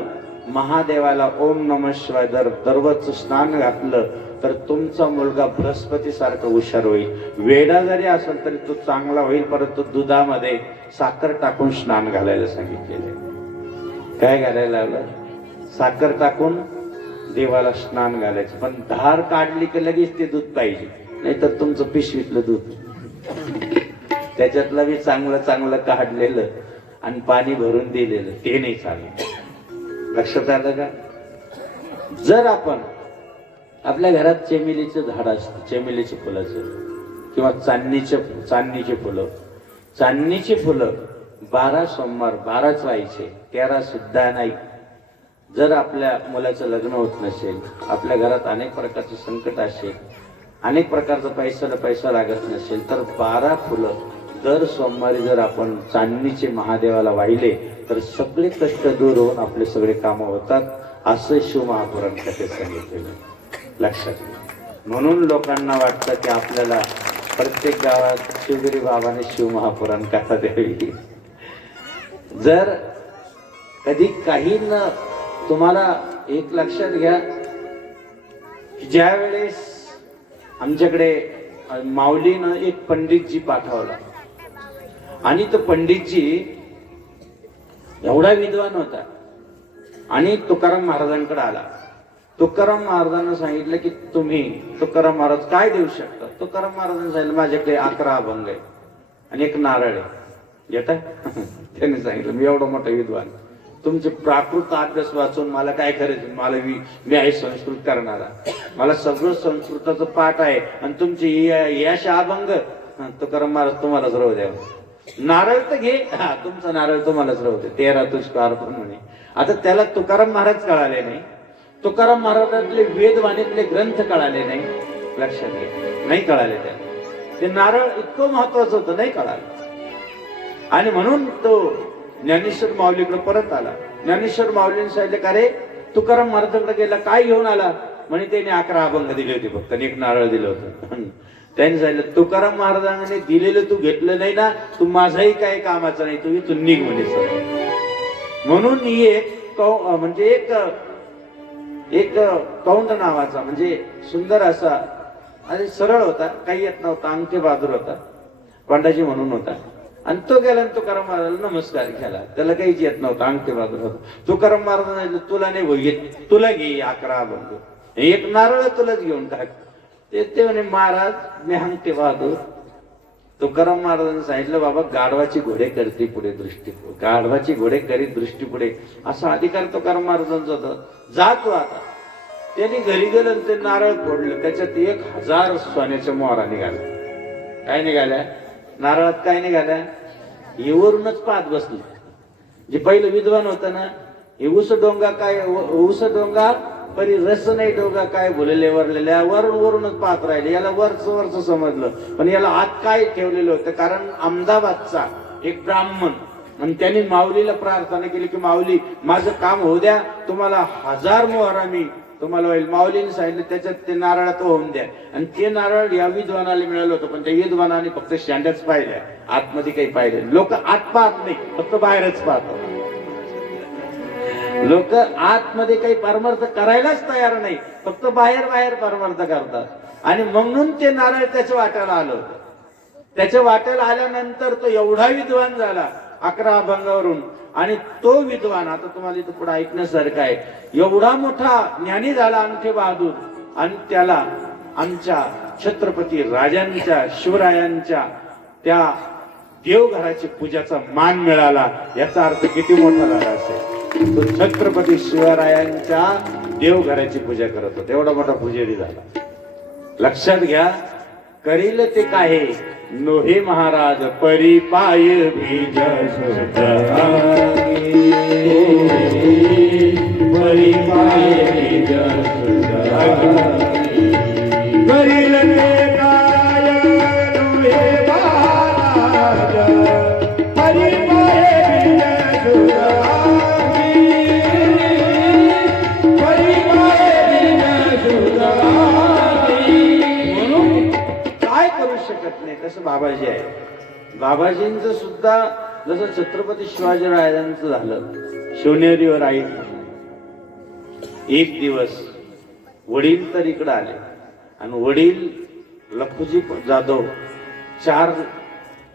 महादेवाला ओम नमः शिवाय दररोज स्नान घातलं तर तुमचा मुलगा बृहस्पती सारखा हुशार होईल. वेडा जरी असेल तरी तो चांगला होईल, परंतु दुधामध्ये साखर टाकून स्नान घालायला सांगितलेलं. काय घालायला लावलं? साखर टाकून देवाला स्नान घालायचं. पण धार काढली की लगेच ते दूध पाहिजे, नाहीतर तुमचं पिशवीतलं दूध त्याच्यातलं बी चांगलं चांगलं काढलेलं आणि पाणी भरून दिलेलं ते नाही चाललं. लक्षात आलं का? जर आपण आपल्या घरात चमेलीचं झाड असतं, चमेलीचे फुलाचं, किंवा चांदणीचे फुलं 12 सोमवार 12च व्हायचे, 13 सुद्धा नाही. जर आपल्या मुलाचं लग्न होत नसेल, आपल्या घरात अनेक प्रकारचे संकट असेल, अनेक प्रकारचा पैसा लागत नसेल, तर 12 फुलं दर सोमवारी जर आपण चांदणीचे महादेवाला वाहिले तर सगळे कष्ट दूर होऊन आपले सगळे कामं होतात, असं शिवमहापुराण कथेत सांगितलेलं. लक्षात घ्या. म्हणून लोकांना वाटतं की आपल्याला प्रत्येक गावात शिवगिरी बाबाने शिवमहापुराण कथा द्यावी. जर कधी काही न, तुम्हाला एक लक्षात घ्या, ज्या वेळेस आमच्याकडे माऊलीनं एक पंडितजी पाठवला, आणि तो पंडितजी एवढा विद्वान होता, आणि तुकाराम महाराजांकडे आला. तुकाराम महाराजांना सांगितलं की तुम्ही तुकाराम महाराज काय देऊ शकता? तुकाराम महाराजांनी सांगितलं माझ्याकडे 11 अभंग आहे आणि एक नारळ आहे, येत आहे. त्यांनी सांगितलं मी एवढा मोठा विद्वान, तुमचे प्राकृत अभ्यास वाचून मला काय करायचं? मला मी आहे संस्कृत करणारा, मला सगळं संस्कृताचं पाठ आहे, आणि तुमचे यश अभंग तुकाराम महाराज तुम्हालाच राहू द्या. नारळ तर घे, हा तुमचा नारळ तुम्हालाच राहू दे, 13 तुझको अर्पण म्हणे. आता त्याला तुकाराम महाराज कळाले नाही, तुकाराम महाराजांतले वेदवाणीतले ग्रंथ कळाले नाही. लक्षात घे, नाही कळाले त्याला. ते नारळ इतकं महत्वाचं होतं, नाही कळालं. आणि म्हणून तो ज्ञानेश्वर माऊलीकडे परत आला. ज्ञानेश्वर माऊलीने सांगितलं का रे तुकाराम महाराजांकडे गेला, काय घेऊन आला? म्हणे त्याने 11 अभंग दिले होते फक्त, आणि एक नारळ दिलं होतं. त्यांनी सांगितलं तुकाराम महाराजांनी दिलेलं तू घेतलं नाही ना, तू माझाही काय कामाचा नाही, तू इथून निघ म्हणे सर. म्हणून ही एक कौंड नावाचा म्हणजे सुंदर असा आणि सरळ होता, काही येत नव्हता, अंगठे बहादूर होता, पंडाजी म्हणून होता. आणि तो गेला आणि तुकाराम महाराजांना नमस्कार केला. त्याला काहीच येत नव्हतं, अंगठे बहादूर होता. तुकाराम महाराजांना तुला नाही होईल, तुला घे 11 अभंग, एक नारळ तुलाच घेऊन टाक. ते म्हणे महाराज मी अंगठे बहादूर, तुकाराम महाराजांनी सांगितलं, बाबा गाढवाची घोडे करते पुढे दृष्टी, गाढवाची घोडे करीत दृष्टी पुढे, असा अधिकार तुकाराम महाराजांचा होता. जातो आता. त्यांनी घरी गेलं आणि ते नारळ फोडलं, त्याच्यात 1000 सोन्याच्या मोहरा निघाल्या. काय निघाल्या? नारळात काय निघाल्या? हे वरूनच पाहत बसले. जे पहिलं विद्वान होतं ना, हे ऊस डोंगा काय, ऊस डोंगा परी रस नाही डोंगा काय भुलेले वरलेल्या, वरूनच पाहत राहिले. याला वरच समजलं, पण याला आत काय ठेवलेलं होतं. कारण अहमदाबादचा एक ब्राह्मण, आणि त्यांनी माऊलीला प्रार्थना केली की माऊली माझं काम होऊ द्या, तुम्हाला 1000 मोहरा मी तुम्हाला होईल. माऊलीने सांगितलं त्याच्यात ते नारळात होऊन द्या. आणि ते नारळ या विद्वानाला मिळालं होतं, पण त्या विद्वानाने फक्त शेंड्याच पाहिल्या, आतमध्ये काही पाहिलं. लोक आत पाहत नाही, फक्त बाहेरच पाहतात. लोक आतमध्ये काही परमार्थ करायलाच तयार नाही, फक्त बाहेर परमार्थ करतात. आणि म्हणून ते नारळ त्याच्या वाट्याला आलं होतं. त्याच्या वाट्याला आल्यानंतर तो एवढा विद्वान झाला 11 अभंगावरून. आणि तो विद्वान, आता तुम्हाला इथं पुढे ऐकण्यासारखं आहे, एवढा मोठा ज्ञानी झाला अंगठे बहादूर. आणि त्याला आमच्या छत्रपती राजांच्या, शिवरायांच्या त्या देवघराची पूजाचा मान मिळाला. याचा अर्थ किती मोठा झाला असेल. तो छत्रपती शिवरायांच्या देवघराची पूजा करत होता, एवढा मोठा पुजारी झाला. लक्षात घ्या, करील ते काय नोहे महाराज परिपाय बीज परिपाय बीज करील ते काय नोहे महाराज परिपाय बीज तसं बाबाजी आहे. बाबाजींचं सुद्धा जसं छत्रपती शिवाजीराजांचं झालं, शिवनेरीवर आई एक दिवस वडील तर इकडे आले आणि वडील लखुजी जाधव 4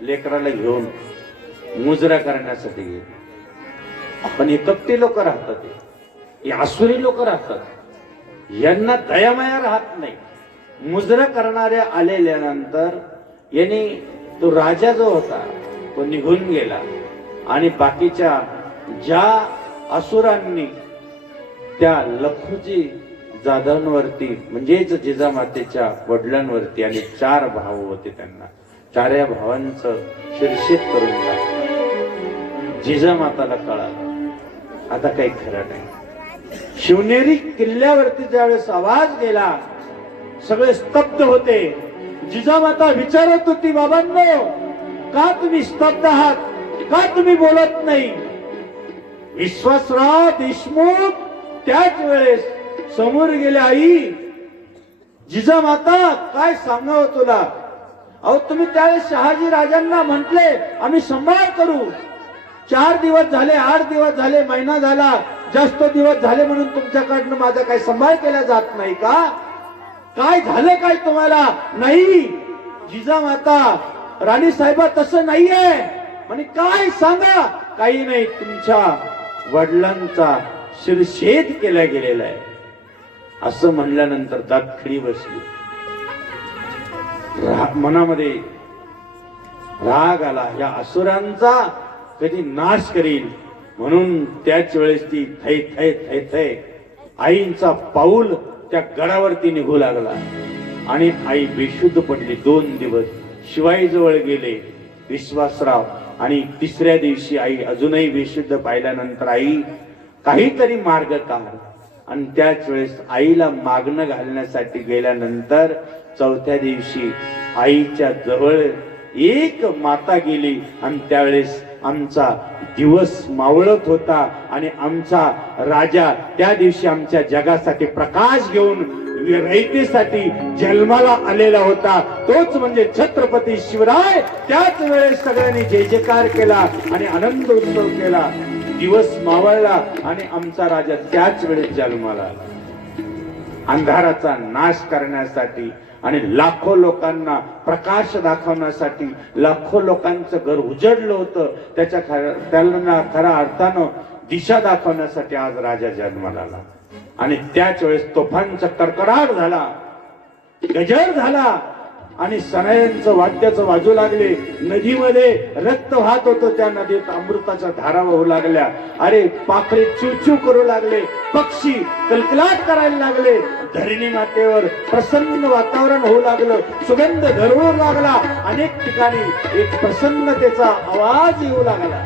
लेकराला घेऊन मुजरा करण्यासाठी गेले. पण हे कपटी लोक राहतात, हे आसुरी लोक राहतात, यांना दयामाया राहत नाही. मुजरा करणाऱ्या आलेल्यानंतर यांनी तो राजा जो होता तो निघून गेला. आणि बाकीच्या ज्या असुरांनी त्या लखुजी जाधवांवरती म्हणजेच जिजामातेच्या वडिलांवरती, आणि 4 भाऊ होते त्यांना, 4 भावांचं शिरशेत करून टाकलं. जिजामाताला कळालं आता काही खरं नाही. शिवनेरी किल्ल्यावरती ज्यावेळेस आवाज गेला सगळे स्तब्ध होते. जिजामाता विचारत होती, बाबांनो का तुम्ही स्तब्ध आहात, का तुम्ही बोलत नाही. विश्वासराव देशमुख त्याच वेळेस समोर गेले, आई जिजामाता काय सांगावं तुला. अहो तुम्ही त्यावेळेस शहाजी राजांना म्हटले आम्ही सांभाळ करू. 4 दिवस झाले, 8 दिवस झाले, महिना झाला, जास्त दिवस झाले म्हणून तुमच्याकडनं माझा काही सांभाळ केला जात नाही का. काय झालं काय तुम्हाला. नाही जिजामाता राणी साहेबा तसं नाहीये म्हणे. काय सांगा. काही नाही, तुमच्या वडिलांचा शिरछेद केला गेलेला आहे. असं म्हणल्यानंतर दातखिळी बसली. मनामध्ये राग आला, या असुरांचा कधी नाश करील. म्हणून त्याच वेळेस ती थै थै थै थै आईंचा पाऊल त्या गडावरती निघू लागला. आणि आई बेशुद्ध पडली. 2 दिवस शिवाईजवळ गेले विश्वासराव, आणि 3ऱ्या दिवशी आई अजूनही बेशुद्ध पाहिल्यानंतर आई काहीतरी मार्ग काढ. आणि त्याच वेळेस आईला मागणं घालण्यासाठी गेल्यानंतर 4थ्या दिवशी आईच्या जवळ एक माता गेली. आणि त्यावेळेस आमचा दिवस मावळत होता आणि आमचा राजा त्या दिवशी आमच्या जगासाठी प्रकाश घेऊन रयतेसाठी जन्माला आलेला होता. तोच म्हणजे छत्रपती शिवराय. त्याच वेळेस सगळ्यांनी जय जयकार केला आणि आनंद उत्सव केला. दिवस मावळला आणि आमचा राजा त्याच वेळेस जन्माला आला. अंधाराचा नाश करण्यासाठी आणि लाखो लोकांना प्रकाश दाखवण्यासाठी, लाखो लोकांचं घर उजडलं होतं, त्यांना खऱ्या अर्थानं दिशा दाखवण्यासाठी आज राजा जन्माला आला. आणि त्याच वेळेस तोफांचा कडकडाट झाला, गजर झाला. आणि सनयांचं वाद्याचं वाजू लागले. नदीमध्ये रक्त वाहत होतं, त्या नदीत अमृताच्या धारा वाहू लागल्या. अरे पाखरे चिवचिव करू लागले, पक्षी कलकलाट करायला लागले. धरणी मातेवर प्रसन्न वातावरण होऊ लागलं, सुगंध दरवळू लागला. अनेक ठिकाणी एक प्रसन्नतेचा आवाज येऊ लागला.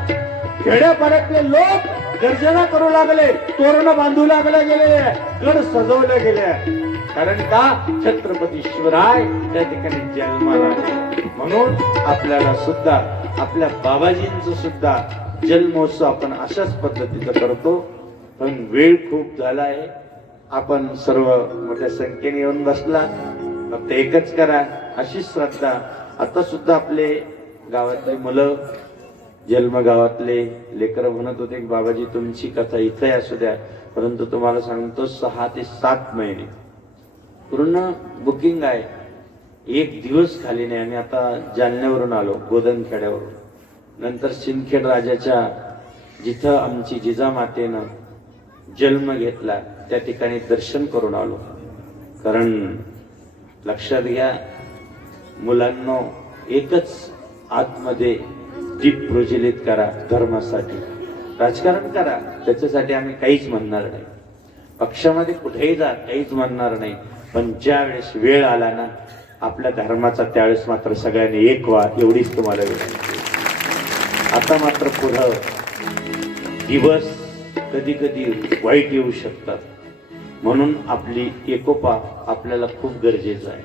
खेड्यापाड्यातले लोक गर्जना करू लागले, तोरण बांधू लागले गेले, गड सजवले गेले. कारण का छत्रपती शिवराय त्या ठिकाणी जन्माला आले. म्हणून आपल्याला सुद्धा आपल्या बाबाजींचं सुद्धा जन्मोत्सव आपण अशाच पद्धतीचं करतो. पण वेळ खूप झाला आहे. आपण सर्व मोठ्या संख्येने येऊन बसला, फक्त एकच करा अशी श्रद्धा. आता सुद्धा आपले गावातले मुलं, जन्म गावातले लेकर म्हणत होते की बाबाजी तुमची कथा इथे असू द्या, परंतु तुम्हाला सांगतो 6 ते 7 महिने पूर्ण बुकिंग आहे. एक दिवस खाली नाही. आम्ही आता जालन्यावरून आलो, गोदनखेड्यावरून, नंतर सिंदखेड राजाच्या जिथं आमची जिजामातेनं जन्म घेतला त्या ठिकाणी दर्शन करून आलो. कारण लक्षात घ्या मुलांनो, एकच आतमध्ये दीप प्रज्वलित करा धर्मासाठी. राजकारण करा, त्याच्यासाठी आम्ही काहीच म्हणणार नाही. पक्षामध्ये कुठेही जा, काहीच म्हणणार नाही. पण ज्या वेळेस वेळ आला ना आपल्या धर्माचा, त्यावेळेस मात्र सगळ्यांनी एक व्हा, एवढीच तुम्हाला विनंती. आता मात्र पुढं दिवस कधी कधी वाईट येऊ शकतात, म्हणून आपली एकोपा आपल्याला खूप गरजेचं आहे.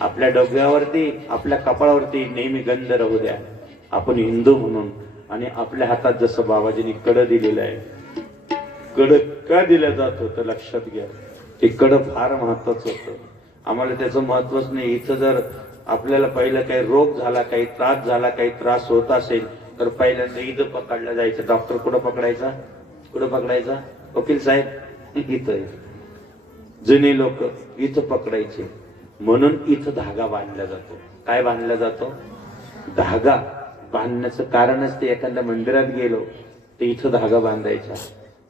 आपल्या डोक्यावरती, आपल्या कपाळावरती नेहमी गंध राहू द्या, आपण हिंदू म्हणून. आणि आपल्या हातात जसं बाबाजींनी कड दिलेलं आहे, कड का दिलं जात होतं लक्षात घ्या. ते कड फार महत्वाचं होतं. आम्हाला त्याचं महत्वच नाही. इथं जर आपल्याला पहिलं काही रोग झाला, काही त्रास झाला, काही त्रास होत असेल तर पहिल्यांदा इथं पकडलं जायचं. डॉक्टर कुठं पकडायचा, कुठं पकडायचा? वकील साहेब इथं. जुने लोक इथं पकडायचे. म्हणून इथं धागा बांधला जातो. काय बांधला जातो? धागा बांधण्याचं कारणच ते एखाद्या मंदिरात गेलो ते इथं धागा बांधायचा.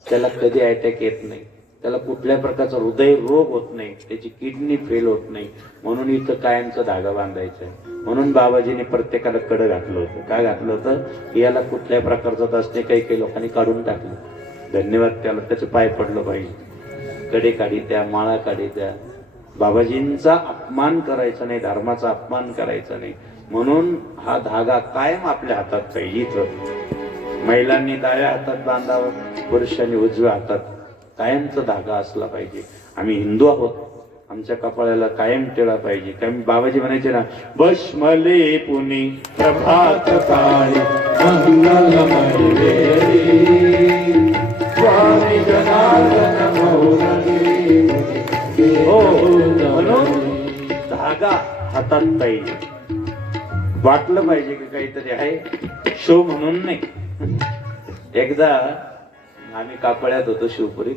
त्याला कधी अटॅक येत नाही, त्याला कुठल्या प्रकारचा हृदय रोग होत नाही, त्याची किडनी फेल होत नाही. म्हणून इथं कायमचा धागा बांधायचा आहे. म्हणून बाबाजीने प्रत्येकाला कड घातलं होतं. काय घातलं होतं? याला कुठल्याही प्रकारचा त्रास नाही. काही काही लोकांनी काढून टाकलं. धन्यवाद त्याला, त्याचे पाय पडलं पाहिजे. कडे काढी त्या, माळा काढी त्या. बाबाजींचा अपमान करायचा नाही, धर्माचा अपमान करायचा नाही. म्हणून हा धागा कायम आपल्या हातात पाहिजे. इथं महिलांनी डाव्या हातात बांधावं, पुरुषांनी उजव्या हातात कायमचा धागा असला पाहिजे. आम्ही हिंदू आहोत, आमच्या कपाळाला कायम टिळा पाहिजे. कारण बाबाजी म्हणायचे ना, बश्मले पुनी प्रभात काळी मंगलमय वेळी स्वामी जनार्दन मौरली. हो, म्हणून धागा हातात पाहिजे. वाटलं पाहिजे की काहीतरी आहे, शो म्हणून नाही. एकदा आम्ही कापड्यात होतो शिवपुरीत.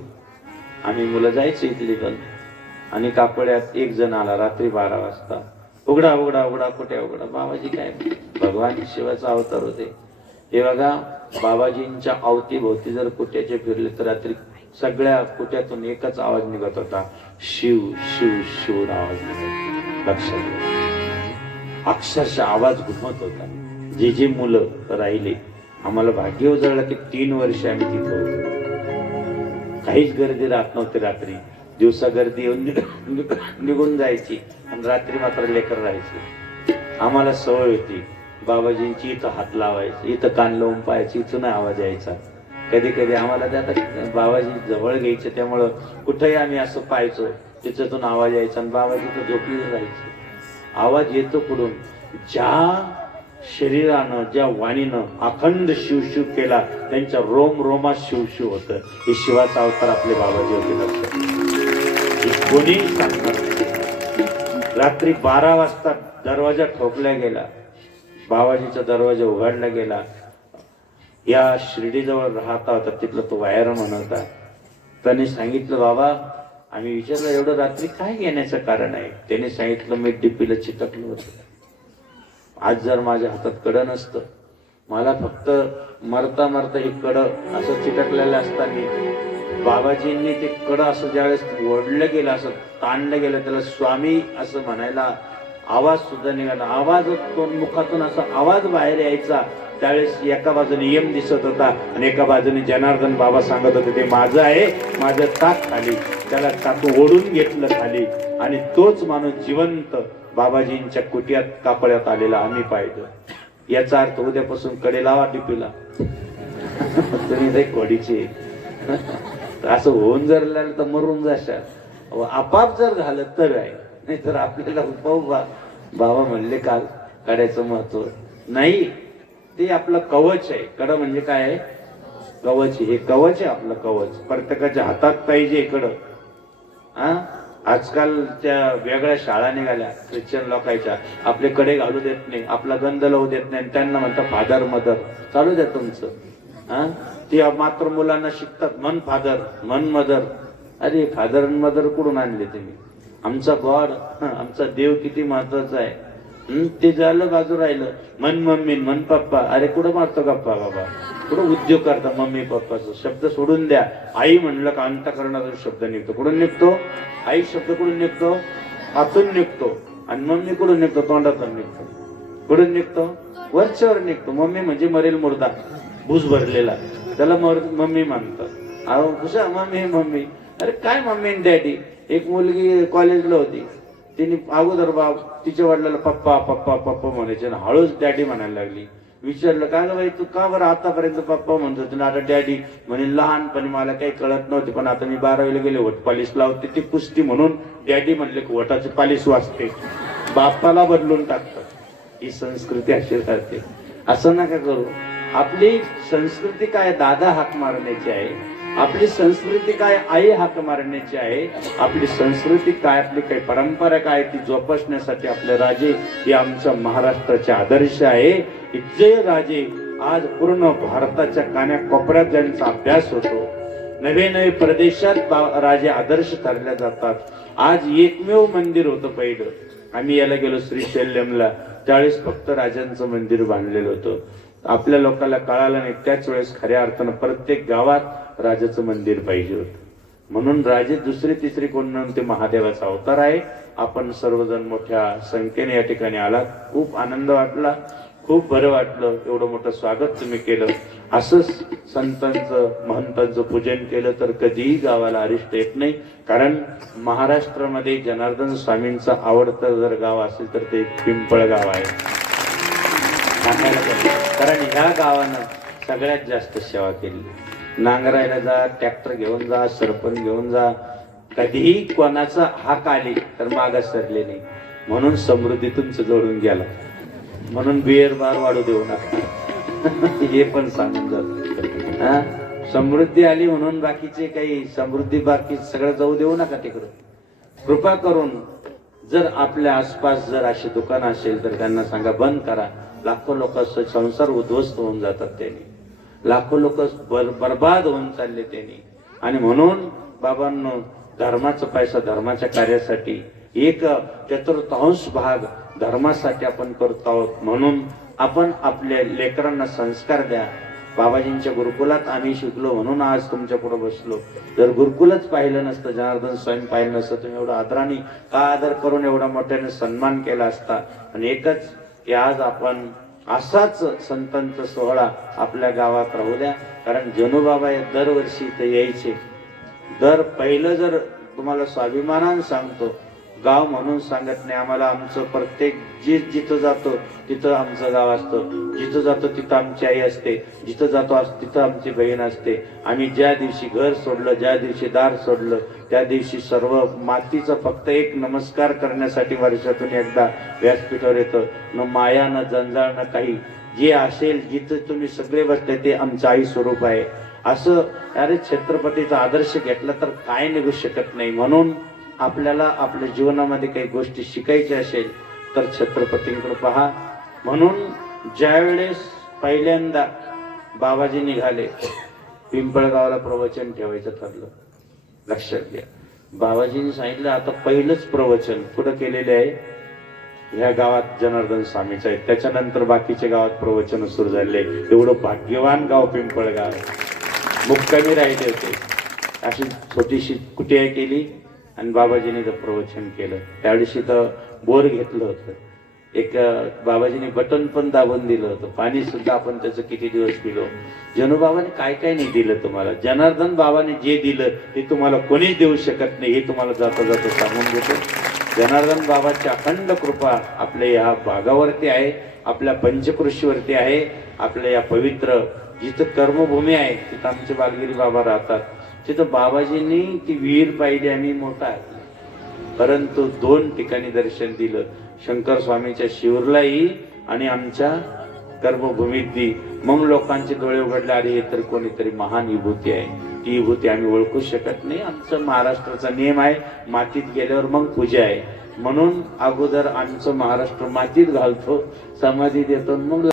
आम्ही मुलं जायचं इथली पण. आणि कापड्यात एक जण आला रात्री 12 वाजता. उघडा उघडा उघडा, कुठे उघडा? बाबाजी काय, भगवान शिवाचा अवतार होते. हे बघा, बाबाजींच्या अवतीभोवती जर कुट्याचे फिरले तर रात्री सगळ्या कुट्यातून एकच आवाज निघत होता, शिव शिव शिव आवाज निघत. लक्षात घ्या, अक्षरशः आवाज घुमत होता. जे जे मुलं राहिले, आम्हाला भाग्य उजळलं की 3 वर्ष आम्ही तिथं होतो. काहीच गर्दी राहत नव्हती रात्री. दिवसा गर्दी येऊन निघून जायची आणि रात्री मात्र लेकर राहायची. आम्हाला सवय होती बाबाजींची इथं हात लावायची, इथं कान लावून पाहायची, इथून आवाज यायचा. कधी कधी आम्हाला त्या बाबाजी जवळ घ्यायचे, त्यामुळं कुठेही आम्ही असं पाहायचो, त्याच्यातून आवाज यायचा आणि बाबाजी तर झोपलेले राहायचे. आवाज येतो कुठून? ज्या शरीरानं, ज्या वाणीनं अखंड शिवशिव केला, त्यांच्या रोम रोमात शिवशिव होतं. हे शिवाचा अवतार आपले बाबाजी होते. लक्षात कोणी सांगणार. रात्री 12 वाजता दरवाजा ठोकला गेला, बाबाजीचा दरवाजा उघडला गेला. या शिर्डीजवळ राहता होता, तिथला तो वायरमन होता. त्याने सांगितलं, बाबा आम्ही विचारलं एवढं रात्री काय घेण्याचं कारण आहे? त्याने सांगितलं, मी डीपीला चिटकलो होतो. आज जर माझ्या हातात कडं नसतं, मला फक्त मरता मरता हे कडं असं चिटकलेलं असताना बाबाजींनी ते कडं असं ज्यावेळेस ओढलं गेलं, असं ताणलं गेलं, त्याला स्वामी असं म्हणायला आवाज सुद्धा निघाला. आवाज मुखातून असा आवाज बाहेर यायचा. त्यावेळेस एका बाजूने यम दिसत होता आणि एका बाजूने जनार्दन बाबा सांगत होते, ते माझं आहे, माझं टाक खाली. त्याला टाकू ओढून घेतलं खाली आणि तोच माणूस जिवंत बाबाजींच्या कुटियात कापड्यात आलेला आम्ही पाहिलं. याचा अर्थ उद्यापासून कडे लावा टिपीला. तुम्ही ते कोडीचे असं होऊन जर लागलं तर मरून जाशाल. आपाप जर झालं तर आहे, नाही तर आपल्याला बाबा म्हणले काल कड्याचं महत्व नाही. ते आपलं कवच आहे. कडं म्हणजे काय आहे? कवच. हे कवच आहे आपलं कवच. प्रत्येकाच्या हातात पाहिजे कडं. आजकाल त्या वेगळ्या शाळा निघाल्या ख्रिश्चन लोकांच्या. आपले कडे घालू देत नाही, आपला गंध लावू देत नाही, त्यांना म्हणतात फादर मदर. चालू द्या तुमचं. ते मात्र मुलांना शिकतात मन फादर मन मदर. अरे फादर मदर कुठून आणले तुम्ही? आमचा गॉड, आमचा देव किती महत्वाचा आहे. ते झालं बाजू राहिलं मन मम्मी मन पप्पा. अरे कुठं मारतो गप्पा बाबा? कुठं उद्योग करता मम्मी पप्पाचा शब्द सोडून द्या. आई म्हणलं का अंतःकरणाचा शब्द निघतो. कुठून निघतो? आई शब्द कुठून निघतो? आतून निघतो. आणि मम्मी कुठून निघतो? तोंडातून निघतो. कुठून निघतो? वरच्यावर निघतो. मम्मी म्हणजे मरेल मुर्दा, भूस भरलेला, त्याला मम्मी म्हणतात. अहो कशा मम्मी मम्मी? अरे काय मम्मी आणि डॅडी? एक मुलगी कॉलेजला होती, तिने अगोदर तिच्या वडिलाला पप्पा पप्पा पप्पा म्हणायचे आणि हळूच डॅडी म्हणायला लागली. विचारलं काय ग बाई तू का बरं आतापर्यंत पप्पा म्हणत होते ना आता डॅडी म्हणे? लहानपणी मला काही कळत नव्हते, पण आता मी 12वीला गेले वट पालिश लावते ती कुस्ती म्हणून डॅडी म्हणले की वटाची पालिश वाजते. बाप्पाला बदलून टाकतात. ही संस्कृती अशी राहते. असं नका करू. आपली संस्कृती काय? दादा हाक मारण्याची आहे. आपली संस्कृती काय? आई हाक मारण्याची आहे. आपली संस्कृती काय? आपली काही परंपरा काय? ती जोपासण्यासाठी आपले राजे हे आमच्या महाराष्ट्राचे आदर्श आहे. जे राजे आज पूर्ण भारताच्या कान्याकोपऱ्यात ज्यांचा अभ्यास होतो, नवे नवे प्रदेशात राजे आदर्श ठरल्या जातात. आज एकमेव मंदिर होतं पहिलं. आम्ही याला गेलो श्रीशैल्यमला, त्यावेळेस फक्त राजांचं मंदिर बांधलेलं होतं. आपल्या लोकांना कळालं नाही. त्याच वेळेस खऱ्या अर्थानं प्रत्येक गावात राजाचं मंदिर पाहिजे होतं. म्हणून राजे दुसरी तिसरी कोण नव्हते, महादेवाचा अवतार आहे. आपण सर्वजण मोठ्या संख्येने या ठिकाणी आलात. खूप आनंद वाटला, खूप बरं वाटलं. एवढं मोठं स्वागत तुम्ही केलं. असंच संतांचं महंतांचं पूजन केलं तर कधीही गावाला अरिष्ट येत नाही. कारण महाराष्ट्रामध्ये जनार्दन स्वामींचं आवडतं जर गाव असेल तर ते पिंपळगाव आहे. कारण ह्या गावानं सगळ्यात जास्त सेवा केली. नांगरायला जा, ट्रॅक्टर घेऊन जा, सरपण घेऊन जा, कधीही कोणाचा हाक आली तर मागास सरले नाही. म्हणून समृद्धीतून जोडून गेला. म्हणून बियर बार वाढू देऊ नका. हे पण सांगून जात. समृद्धी आली म्हणून बाकीचे काही समृद्धी बाकी सगळं जाऊ देऊ नका तिकडं. कृपा करून जर आपल्या आसपास जर अशी दुकानं असेल तर त्यांना सांगा बंद करा. लाखो लोकांचा संसार उद्ध्वस्त होऊन जातात त्यांनी. लाखो लोक बर्बाद होऊन चालले त्यांनी. आणि म्हणून बाबांनो, धर्माचा पैसा धर्माच्या कार्यासाठी, 1/4 भाग धर्मासाठी आपण करतो आहोत. म्हणून आपण आपल्या लेकरांना संस्कार द्या. बाबाजींच्या गुरुकुलात आम्ही शिकलो म्हणून आज तुमच्या पुढे बसलो. जर गुरुकुलच पाहिलं नसतं, जनार्दन स्वामी पाहिलं नसतं, तुम्ही एवढा आदराने का आदर करून एवढा मोठ्याने सन्मान केला असता. आणि एकच की आज आपण असाच संतांचा सोहळा आपल्या गावात राहू द्या. कारण जनुबाबा हे दरवर्षी इथे यायचे. पहिलं जर तुम्हाला स्वाभिमानानं सांगतो, गाव म्हणून सांगत नाही आम्हाला. आमचं प्रत्येक जिथं जातो तिथं आमचं गाव असतं. जिथं जातो तिथं आमची आई असते. जिथं जातो तिथं आमची बहीण असते. आम्ही ज्या दिवशी घर सोडलं, ज्या दिवशी दार सोडलं, त्या दिवशी सर्व मातीचा फक्त एक नमस्कार करण्यासाठी वर्षातून एकदा व्यासपीठावर येतं. न माया न जंजाळ न काही. जे असेल जिथं तुम्ही सगळे बसले ते आमचं आई स्वरूप आहे. असं अरे छत्रपतीचा आदर्श घेतला तर काय निघू शकत नाही. म्हणून आपल्याला आपल्या जीवनामध्ये काही गोष्टी शिकायच्या असेल तर छत्रपतींकडे पहा. म्हणून ज्या वेळेस पहिल्यांदा बाबाजी निघाले, पिंपळगावला प्रवचन ठेवायचं ठरलं. लक्षात घ्या, बाबाजींनी सांगितलं आता पहिलंच प्रवचन कुठं केलेले आहे? ह्या गावात जनार्दन स्वामीचं आहे. त्याच्यानंतर बाकीच्या गावात प्रवचन सुरू झाले. एवढं भाग्यवान गाव पिंपळगाव. मुक्कामी राहिले होते. अशी छोटीशी कुटिया केली आणि बाबाजीने तर प्रवचन केलं. त्यावेळेस तर बोर घेतलं होतं, एक बाबाजीने बटन पण दाबून दिलं होतं, पाणी सुद्धा आपण त्याचं किती दिवस पिलो. जनुबाबाने काय काय नाही दिलं तुम्हाला, जनार्दन बाबाने जे दिलं ते तुम्हाला कोणीच देऊ शकत नाही, हे तुम्हाला जाता जाता सांगून देतो. जनार्दन बाबाची अखंड कृपा आपल्या या भागावरती आहे, आपल्या पंचकृषीवरती आहे, आपल्या या पवित्र जिथं कर्मभूमी आहे तिथं आमचे बालगिरी बाबा राहतात. तिथं बाबाजींनी ती विहीर पाहिली आम्ही मोठा आहे, परंतु 2 ठिकाणी दर्शन दिलं, शंकर स्वामीच्या शिवरलाही आणि आमच्या कर्मभूमीतही. मग लोकांचे डोळे उघडले, अरे हे तर कोणीतरी महान विभूती आहे, ती विभूती आम्ही ओळखू शकत नाही. आमचं महाराष्ट्राचा नियम आहे, मातीत गेल्यावर मग पूजा आहे, म्हणून अगोदर आमचं महाराष्ट्र मातीत घालतो, समाधी देतो, मग